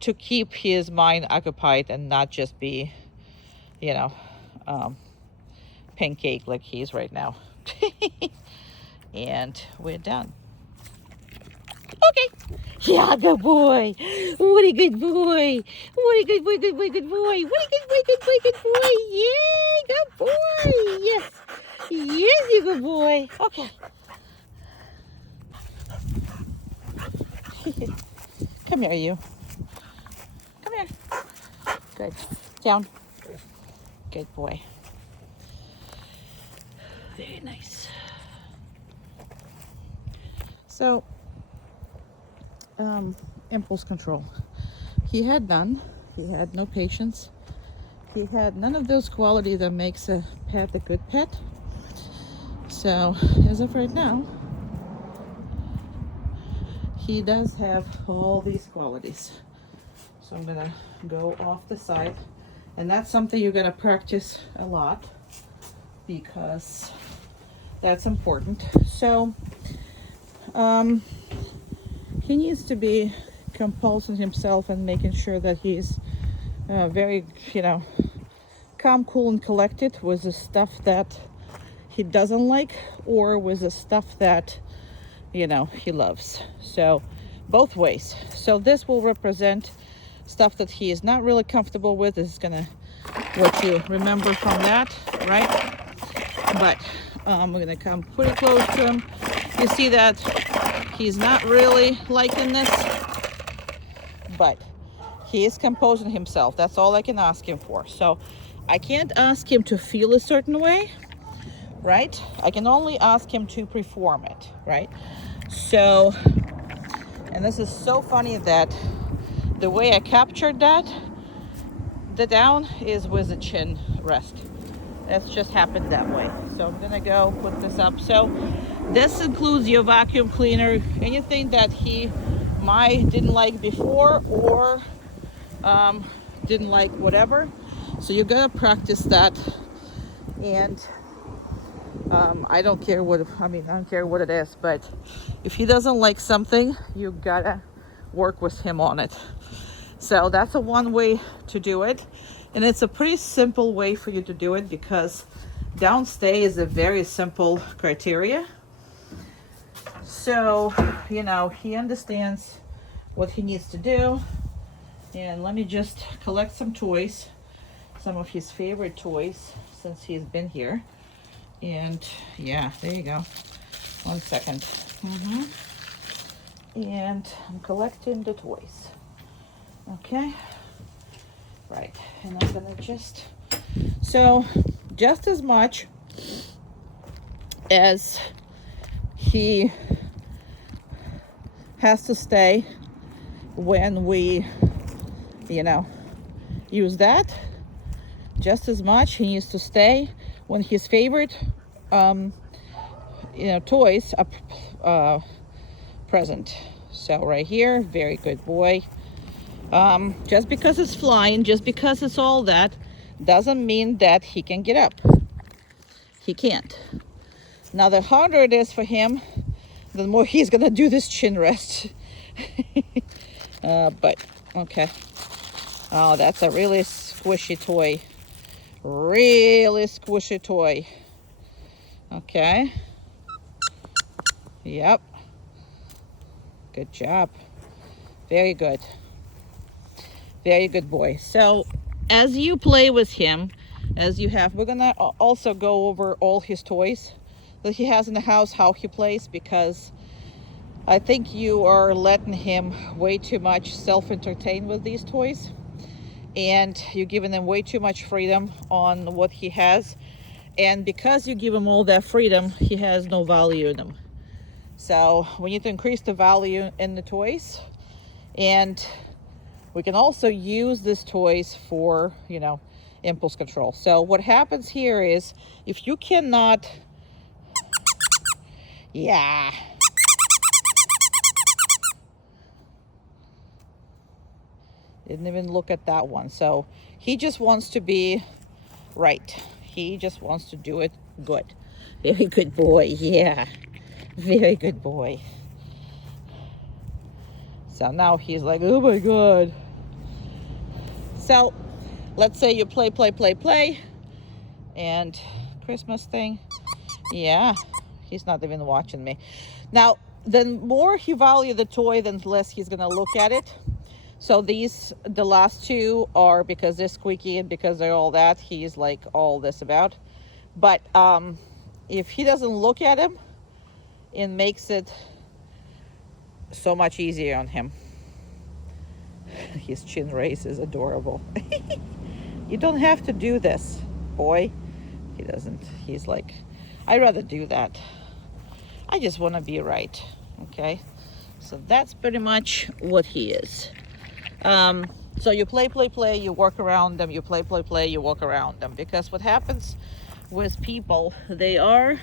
to keep his mind occupied and not just be, you know, pancake like he is right now. And we're done. Okay. Yeah, good boy. What a good boy. What a good boy, good boy, good boy. What a good boy, good boy, good boy. Yeah, good boy. Yes. Yes, you good boy. Okay. Come here, you. Come here. Good. Down. Good boy. Very nice. So, impulse control. He had none. He had no patience. He had none of those qualities that makes a pet a good pet. So, as of right now, he does have all these qualities. So I'm gonna go off the side, and that's something you're gonna practice a lot, because that's important. So he needs to be composing himself and making sure that he's very, you know, calm, cool, and collected with the stuff that he doesn't like, or with the stuff that, you know, he loves. So both ways. So this will represent stuff that he is not really comfortable with. This is gonna what you remember from that, right? But we're gonna come pretty close to him. You see that he's not really liking this, but he is composing himself. That's all I can ask him for. So I can't ask him to feel a certain way, right? I can only ask him to perform it, right? So, and this is so funny that the way I captured that, the down is with the chin rest. That's just happened that way. So I'm gonna go put this up. So this includes your vacuum cleaner, anything that he didn't like before, or didn't like whatever. So you're gonna practice that, and I don't care what it is, but if he doesn't like something, you gotta work with him on it. So that's a one way to do it, and it's a pretty simple way for you to do it, because downstay is a very simple criteria. So, you know, he understands what he needs to do. And let me just collect some toys, some of his favorite toys since he's been here. And yeah, there you go. 1 second. And I'm collecting the toys. Okay. Right. And I'm gonna just as much as he has to stay when we, use that, just as much he needs to stay when his favorite, toys are present. So right here, very good boy. Just because it's flying, just because it's all that, doesn't mean that he can get up. He can't. Now, the harder it is for him, the more he's gonna do this chin rest. But okay. Oh, that's a really squishy toy. Really squishy toy. Okay. Yep. Good job. Very good. Very good boy. So as you play with him, we're gonna also go over all his toys that he has in the house, how he plays, because I think you are letting him way too much self-entertain with these toys, and you're giving him way too much freedom on what he has. And because you give him all that freedom, he has no value in them. So we need to increase the value in the toys, and we can also use these toys for, impulse control. So what happens here is, if you cannot, yeah, didn't even look at that one. So he just wants to be right. He just wants to do it good. Very good boy. Yeah, very good boy. So now he's like, oh my God. So let's say you play, and Christmas thing. Yeah, he's not even watching me. Now, the more he values the toy, then less he's gonna look at it. So the last two are because they're squeaky and because they're all that, he's like all this about. But if he doesn't look at him, it makes it so much easier on him. His chin raise is adorable. You don't have to do this, boy. He doesn't. He's like, I'd rather do that. I just want to be right. Okay. So that's pretty much what he is. So you play, you work around them. You play, you walk around them. Because what happens with people, they are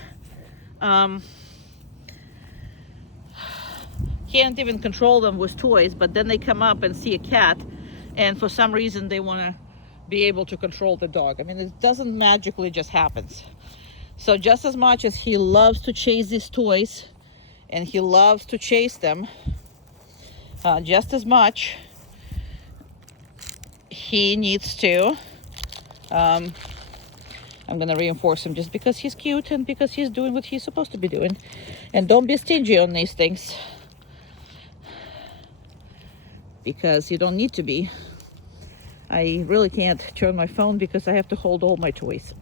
can't even control them with toys, but then they come up and see a cat, and for some reason they want to be able to control the dog. I mean, it doesn't magically just happens. So just as much as he loves to chase these toys, and he loves to chase them, just as much he needs to, I'm going to reinforce him just because he's cute and because he's doing what he's supposed to be doing. And don't be stingy on these things, because you don't need to be. I really can't turn my phone because I have to hold all my toys.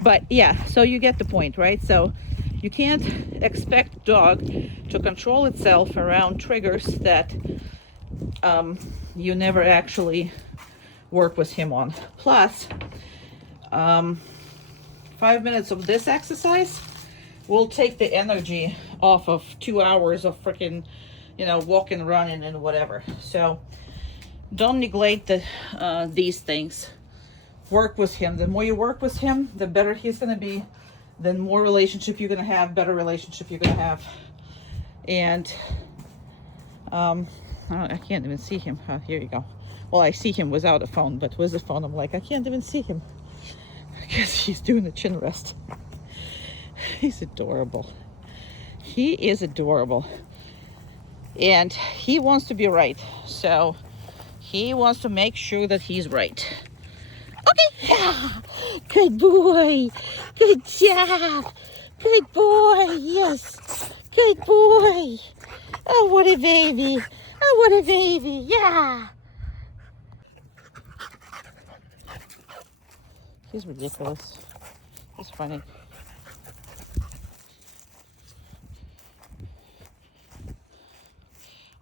But yeah, so you get the point, right? So you can't expect dog to control itself around triggers that you never actually work with him on. Plus, 5 minutes of this exercise will take the energy off of 2 hours of freaking, walking, running, and whatever. So don't neglect these things. Work with him. The more you work with him, the better he's going to be. The more relationship you're going to have, better relationship you're going to have. And I can't even see him. Oh, here you go. Well, I see him without a phone, but with the phone, I'm like, I can't even see him. I guess he's doing a chin rest. He's adorable. He is adorable. And he wants to be right. So he wants to make sure that he's right. Okay. Good boy. Good job. Good boy. Yes. Good boy. Oh, what a baby. Oh, what a baby. Yeah. He's ridiculous. He's funny.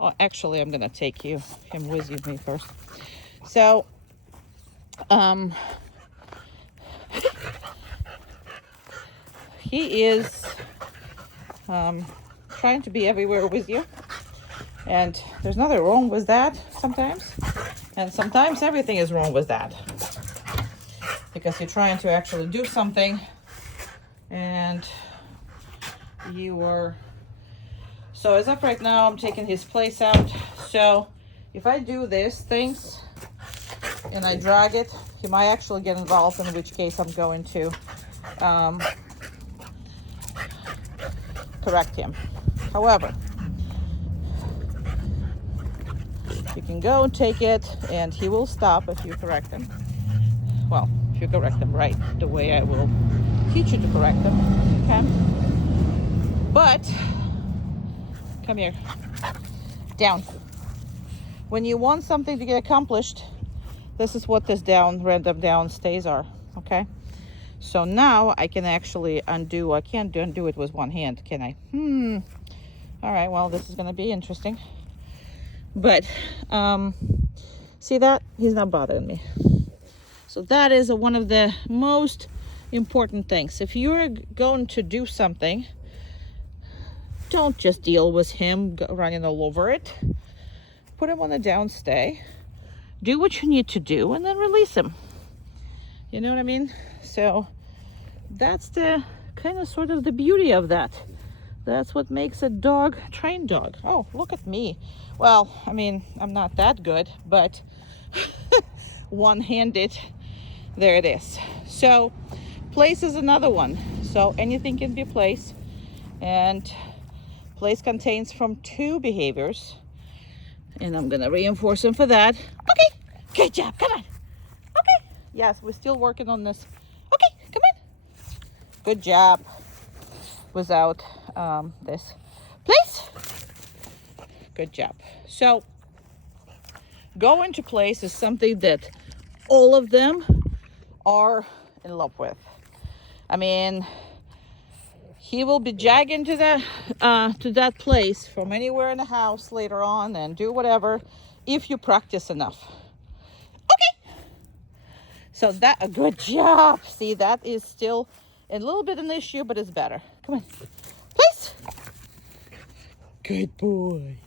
Oh, actually, I'm gonna take him with me first. So, he is trying to be everywhere with you, and there's nothing wrong with that sometimes, and sometimes everything is wrong with that, because you're trying to actually do something, and you are. So as of right now, I'm taking his place out. So if I do this things and I drag it, he might actually get involved, in which case I'm going to correct him. However, you can go and take it and he will stop if you correct him. Well, if you correct him right, the way I will teach you to correct him. Okay? But, come here. Down. When you want something to get accomplished, this is what this random down stays are. Okay? So now I can actually undo. I can't undo it with one hand, can I? All right, well, this is going to be interesting. But, see that? He's not bothering me. So that is one of the most important things. If you're going to do something, don't just deal with him running all over it. Put him on a downstay. Do what you need to do and then release him. You know what I mean? So that's the kind of sort of the beauty of that. That's what makes a dog trained dog. Oh, look at me. Well, I mean, I'm not that good, but one-handed. There it is. So place is another one. So anything can be place, and place contains from 2 behaviors, and I'm gonna reinforce them for that. Okay, good job, come on. Okay, yes, we're still working on this. Okay, come on. Good job. Without this place. Good job. So go into place is something that all of them are in love with. I mean, he will be jogging to that place from anywhere in the house later on and do whatever if you practice enough. Okay. So that a good job. See, that is still a little bit an issue, but it's better. Come on, please. Good boy.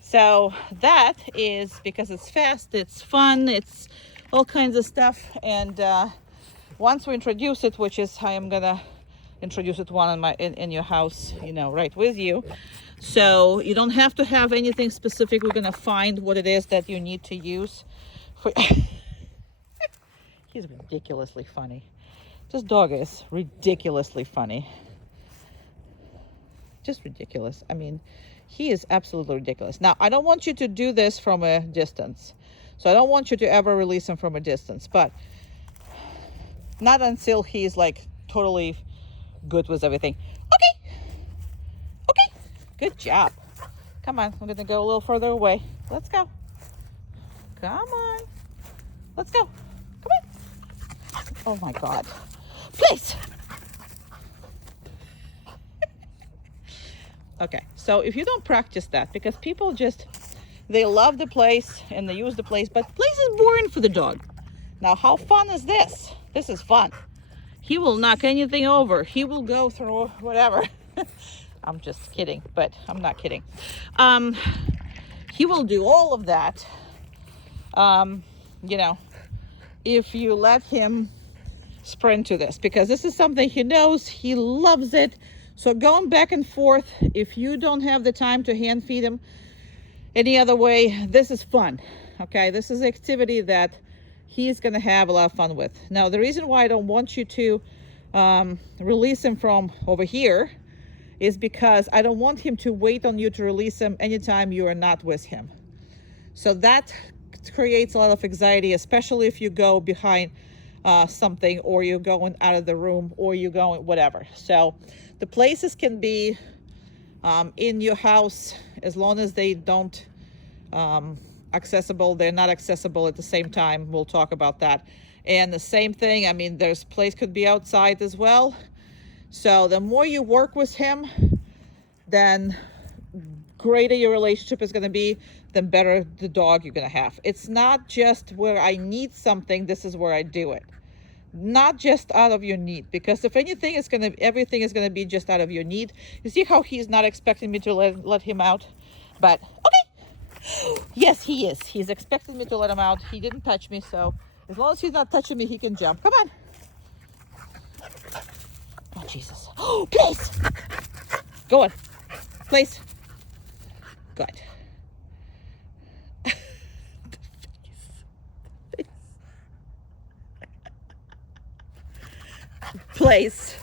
So that is because it's fast, it's fun, it's all kinds of stuff. And once we introduce it, which is I am gonna introduce it in your house, you know, right with you. So you don't have to have anything specific. We're gonna find what it is that you need to use for. He's ridiculously funny. This dog is ridiculously funny. Just ridiculous. I mean, he is absolutely ridiculous. Now, I don't want you to do this from a distance. So I don't want you to ever release him from a distance, but not until he's like totally good with everything. Okay. Okay. Good job. Come on. I'm going to go a little further away. Let's go. Come on. Let's go. Come on. Oh my God. Please. Okay, so if you don't practice that, because people they love the place and they use the place, but place is boring for the dog. Now, how fun is this? This is fun. He will knock anything over. He will go through whatever. I'm just kidding, but I'm not kidding. He will do all of that, you know, if you let him sprint to this, because this is something he knows, he loves it. So going back and forth, if you don't have the time to hand feed him any other way, this is fun. Okay, this is an activity that he's gonna have a lot of fun with. Now, the reason why I don't want you to release him from over here is because I don't want him to wait on you to release him anytime you are not with him. So that creates a lot of anxiety, especially if you go behind something, or you're going out of the room, or you're going whatever. So the places can be in your house as long as they don't accessible. They're not accessible at the same time. We'll talk about that. And the same thing, I mean, there's place could be outside as well. So the more you work with him, then greater your relationship is going to be, then better the dog you're going to have. It's not just where I need something, this is where I do it. Not just out of your need, because if anything is going to, everything is going to be just out of your need. You see how he's not expecting me to let him out? But, okay. Yes, he is. He's expecting me to let him out. He didn't touch me, so as long as he's not touching me, he can jump. Come on. Oh, Jesus. Oh, please. Go on. Please. Good. Place.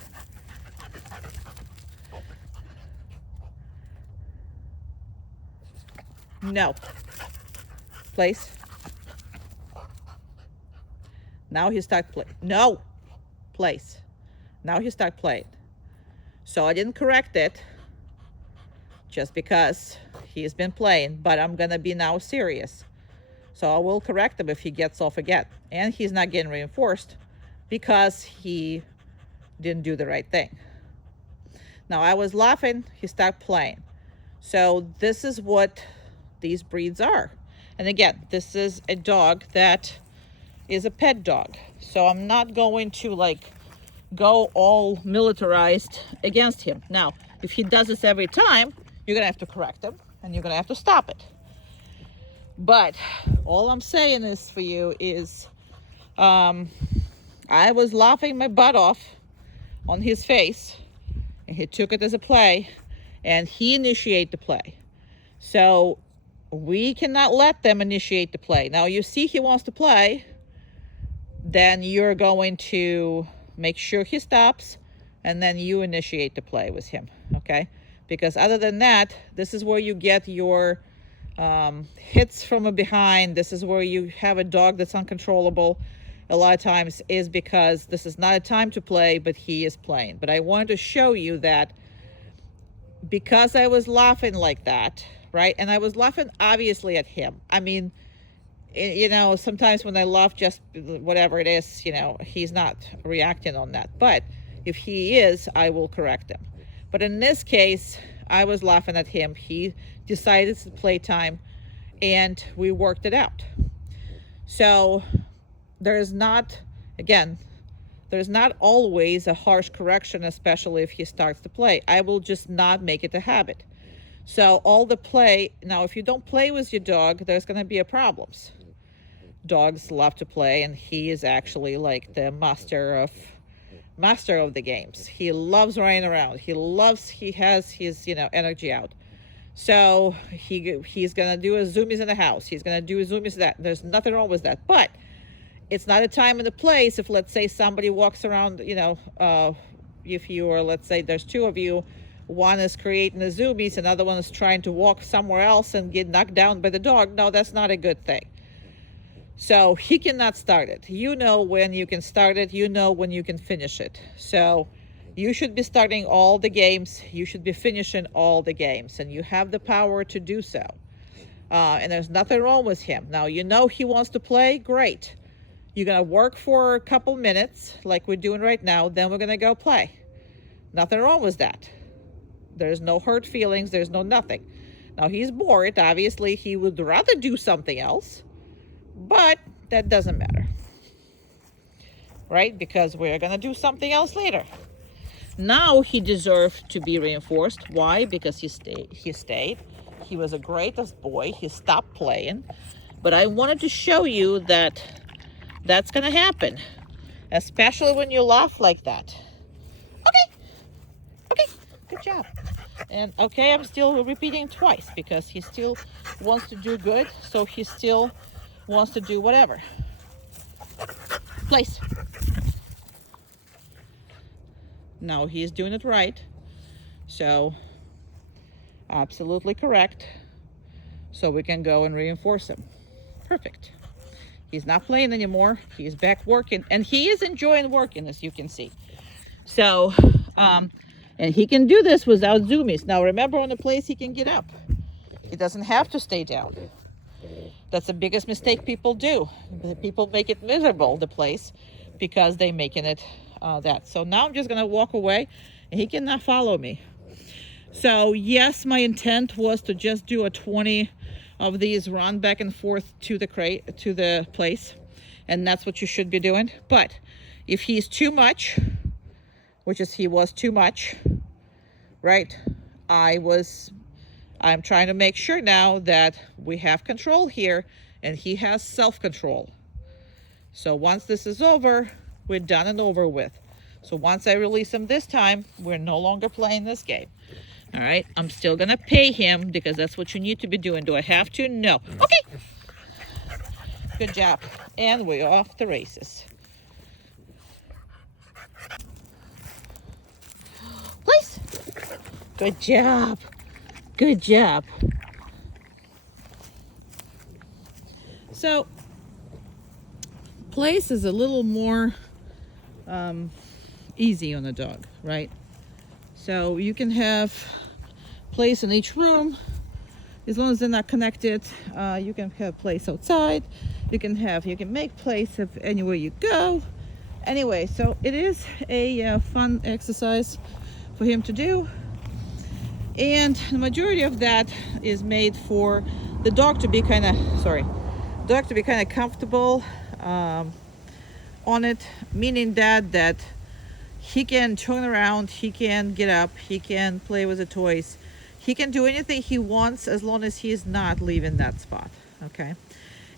No. Place. Now he start playing. No. Place. Now he start playing. So I didn't correct it just because he's been playing, but I'm gonna be now serious. So I will correct him if he gets off again. And he's not getting reinforced because he didn't do the right thing. Now I was laughing, he started playing. So this is what these breeds are. And again, this is a dog that is a pet dog. So I'm not going to like go all militarized against him. Now, if he does this every time, you're gonna have to correct him and you're gonna have to stop it. But all I'm saying is for you is, I was laughing my butt off on his face, and he took it as a play, and he initiated the play. So we cannot let them initiate the play. Now you see he wants to play, then you're going to make sure he stops, and then you initiate the play with him, okay? Because other than that, this is where you get your hits from behind. This is where you have a dog that's uncontrollable. A lot of times is because this is not a time to play, but he is playing. But I wanted to show you that because I was laughing like that, right? And I was laughing obviously at him. I mean, you know, sometimes when I laugh, just whatever it is, you know, he's not reacting on that. But if he is, I will correct him. But in this case, I was laughing at him. He decided it's playtime, and we worked it out. So there's not, again, there's not always a harsh correction, especially if he starts to play. I will just not make it a habit. So all the play, now if you don't play with your dog, there's going to be problems. Dogs love to play, and he is actually like the master of the games. He loves running around. He has his, you know, energy out. So he's gonna do a zoomies in the house. He's gonna do a zoomies that. There's nothing wrong with that. But it's not a time and a place if, let's say, somebody walks around, you know, if you are, let's say there's two of you, one is creating the zoomies, another one is trying to walk somewhere else and get knocked down by the dog. No, that's not a good thing. So he cannot start it. You know when you can start it, you know when you can finish it. So you should be starting all the games, you should be finishing all the games, and you have the power to do so. And there's nothing wrong with him. Now, you know he wants to play, great. You're gonna work for a couple minutes like we're doing right now, then we're gonna go play. Nothing wrong with that. There's no hurt feelings, there's no nothing. Now he's bored, obviously he would rather do something else, but that doesn't matter, right? Because we're gonna do something else later. Now he deserved to be reinforced. Why? Because he stayed. He was a greatest boy. He stopped playing. But I wanted to show you that that's gonna happen, especially when you laugh like that. Okay, good job. And okay, I'm still repeating twice because he still wants to do good, so he still wants to do whatever. Place. No, he's doing it right. So, absolutely correct. So we can go and reinforce him. Perfect. He's not playing anymore. He's back working, and he is enjoying working, as you can see. So, and he can do this without zoomies. Now, remember, on the place he can get up. He doesn't have to stay down. That's the biggest mistake people do. People make it miserable, the place, because they making it that. So now I'm just gonna walk away, and he cannot follow me. So yes, my intent was to just do a 20 of these, run back and forth to the crate, to the place, and that's what you should be doing. But if he's too much, which is he was too much, right? I'm trying to make sure now that we have control here, and he has self-control. So once this is over, we're done and over with. So once I release him this time, we're no longer playing this game. All right, I'm still gonna pay him because that's what you need to be doing. Do I have to? No. Okay. Good job. And we're off the races. Place. Good job. Good job. So, place is a little more easy on a dog, right? So you can have place in each room as long as they're not connected. You can have place outside. You can make place if anywhere you go. Anyway, so it is a fun exercise for him to do, and the majority of that is made for the dog to be kind of comfortable on it, meaning that he can turn around, he can get up, he can play with the toys, he can do anything he wants as long as he's not leaving that spot. Okay,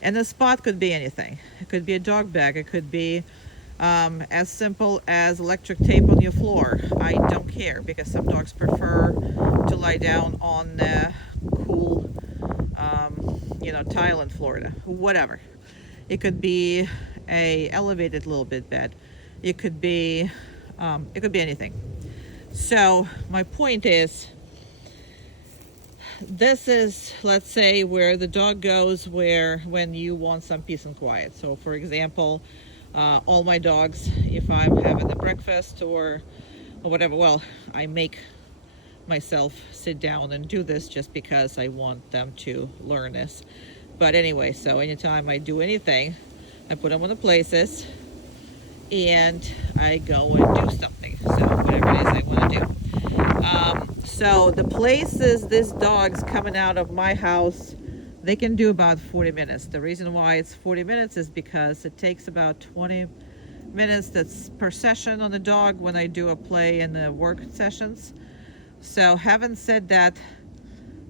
and the spot could be anything. It could be a dog bag, it could be as simple as electric tape on your floor. I don't care, because some dogs prefer to lie down on cool tile in Florida. Whatever. It could be a elevated little bit bed. It could be anything. So my point is, this is, let's say, where the dog goes when you want some peace and quiet. So for example, all my dogs, if I'm having a breakfast or whatever, well, I make myself sit down and do this just because I want them to learn this. But anyway, so anytime I do anything, I put them on the places and I go and do something. So whatever it is I want to do. So the places this dog's coming out of my house, they can do about 40 minutes. The reason why it's 40 minutes is because it takes about 20 minutes that's per session on the dog when I do a play in the work sessions. So having said that,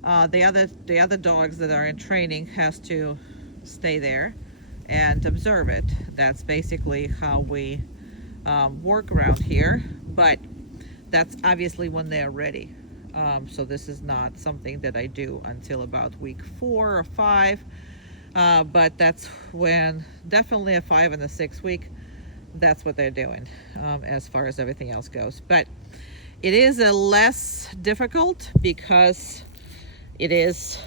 the other dogs that are in training has to stay there and observe it. That's basically how we work around here, but that's obviously when they're ready. So this is not something that I do until about week 4 or 5, but that's when, definitely a 5 and a 6 week, that's what they're doing as far as everything else goes. But it is a less difficult because it is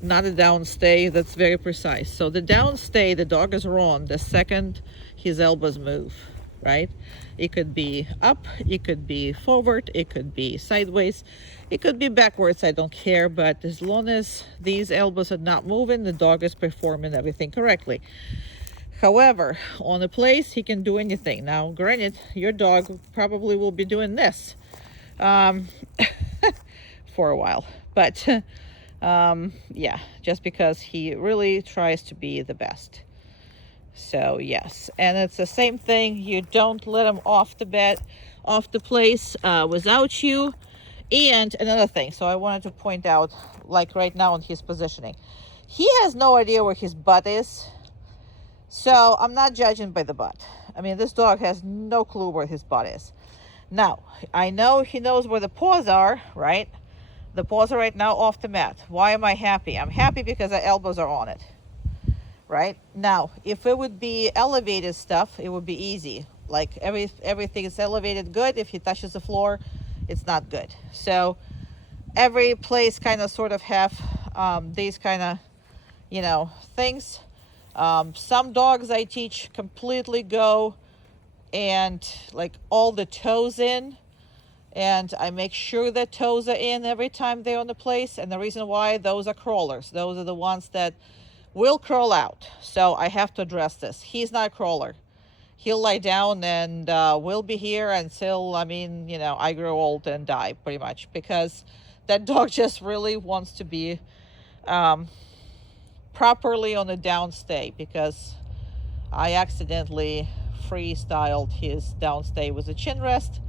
not a downstay that's very precise. So the downstay, the dog is wrong the second his elbows move, right? It could be up, it could be forward, it could be sideways, it could be backwards, I don't care. But as long as these elbows are not moving, the dog is performing everything correctly. However, on the place, he can do anything. Now, granted, your dog probably will be doing this for a while. But, yeah, just because he really tries to be the best. So, yes. And it's the same thing. You don't let him off the bed, off the place without you. And another thing, so I wanted to point out, like right now in his positioning, he has no idea where his butt is. So I'm not judging by the butt. I mean, this dog has no clue where his butt is. Now, I know he knows where the paws are, right? The paws are right now off the mat. Why am I happy? I'm happy because the elbows are on it, right? Now, if it would be elevated stuff, it would be easy. Like everything is elevated good. If he touches the floor, it's not good. So every place kind of sort of have these kind of, things. Some dogs I teach completely go and like all the toes in, and I make sure the toes are in every time they're on the place. And the reason why, those are crawlers. Those are the ones that will crawl out. So I have to address this. He's not a crawler. He'll lie down and we'll be here until, I mean, you know, I grow old and die, pretty much, because that dog just really wants to be properly on a downstay, because I accidentally freestyled his downstay with a chin rest.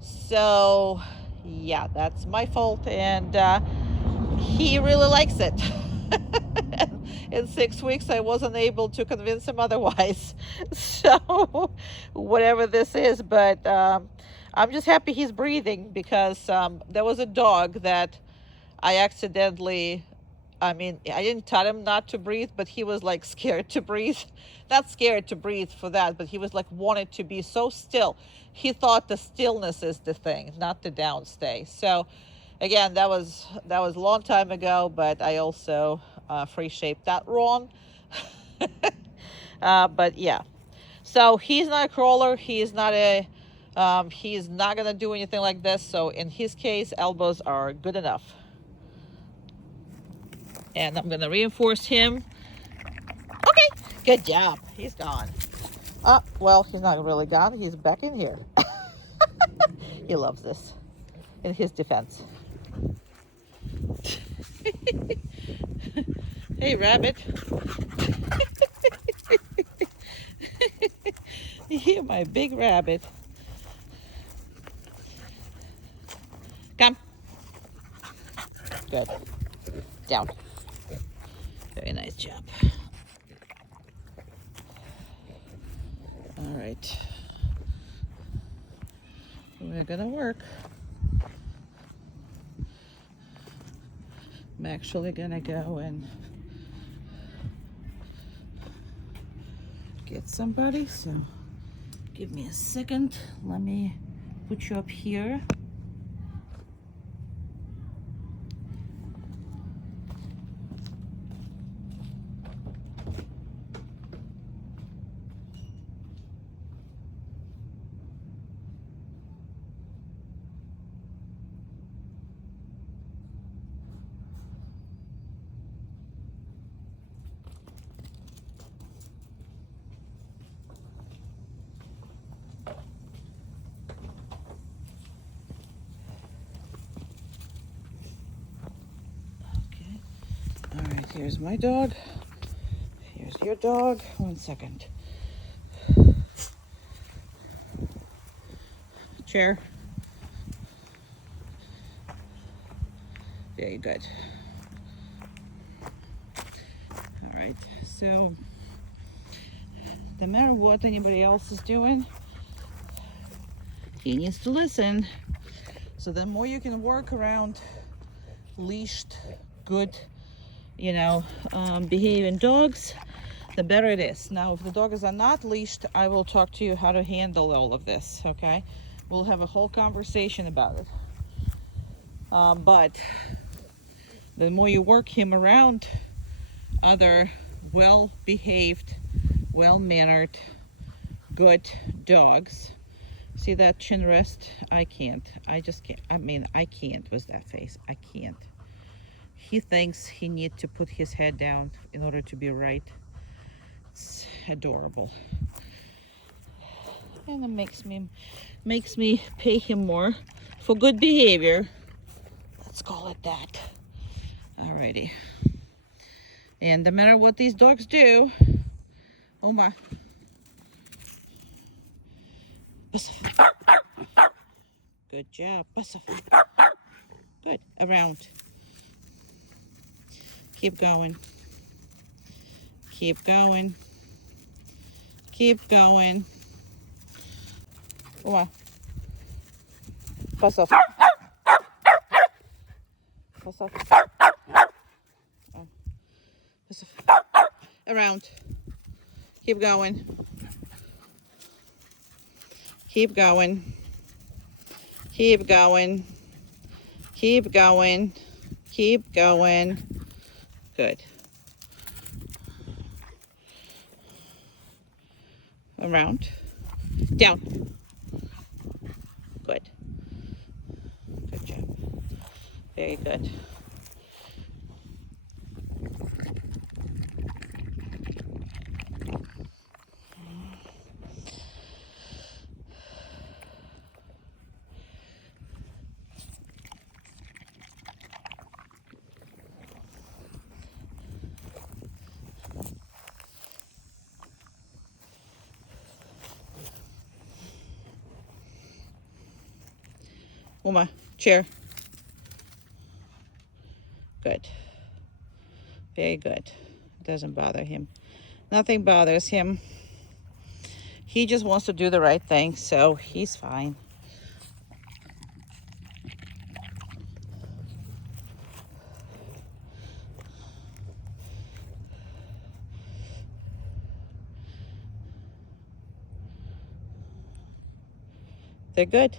So yeah, that's my fault, and he really likes it. In 6 weeks I wasn't able to convince him otherwise. So whatever this is, but I'm just happy he's breathing, because there was a dog that I accidentally, I mean, I didn't tell him not to breathe, but he was like scared to breathe. Not scared to breathe for that, but he was like wanted to be so still. He thought the stillness is the thing, not the downstay. So again, that was a long time ago, but I also free shaped that wrong. But yeah, so he's not a crawler. He's not gonna do anything like this. So in his case, elbows are good enough. And I'm gonna reinforce him. Okay, good job. He's gone. Well, he's not really gone. He's back in here. He loves this. In his defense. Hey, rabbit. You're my big rabbit. Come. Good. Down. Very nice job. All right. We're gonna work. I'm actually gonna go and get somebody, so give me a second. Let me put you up here. Here's my dog. Here's your dog. 1 second. Chair. Very good. All right. So, no matter what anybody else is doing, he needs to listen. So the more you can work around leashed, good, behaving dogs, the better it is. Now, if the dogs are not leashed, I will talk to you how to handle all of this, okay? We'll have a whole conversation about it. But the more you work him around other well-behaved, well-mannered, good dogs. See that chin rest? I can't. I just can't. I can't with that face. I can't. He thinks he needs to put his head down in order to be right. It's adorable. And it makes me pay him more for good behavior. Let's call it that. Alrighty. And no matter what these dogs do, oh my. Good job. Good. Around. Keep going. Keep going. Keep going. Oh wow. Pass off. Pass off. Oh. Pass off. Around. Keep going. Keep going. Keep going. Keep going. Keep going. Good. Around. Down. Good. Good job. Very good. Uma, chair. Good. Very good. Doesn't bother him. Nothing bothers him. He just wants to do the right thing, so he's fine. They're good.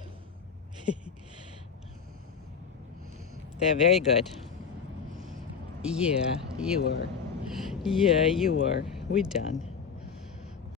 They're very good. Yeah, you are. Yeah, you are. We're done.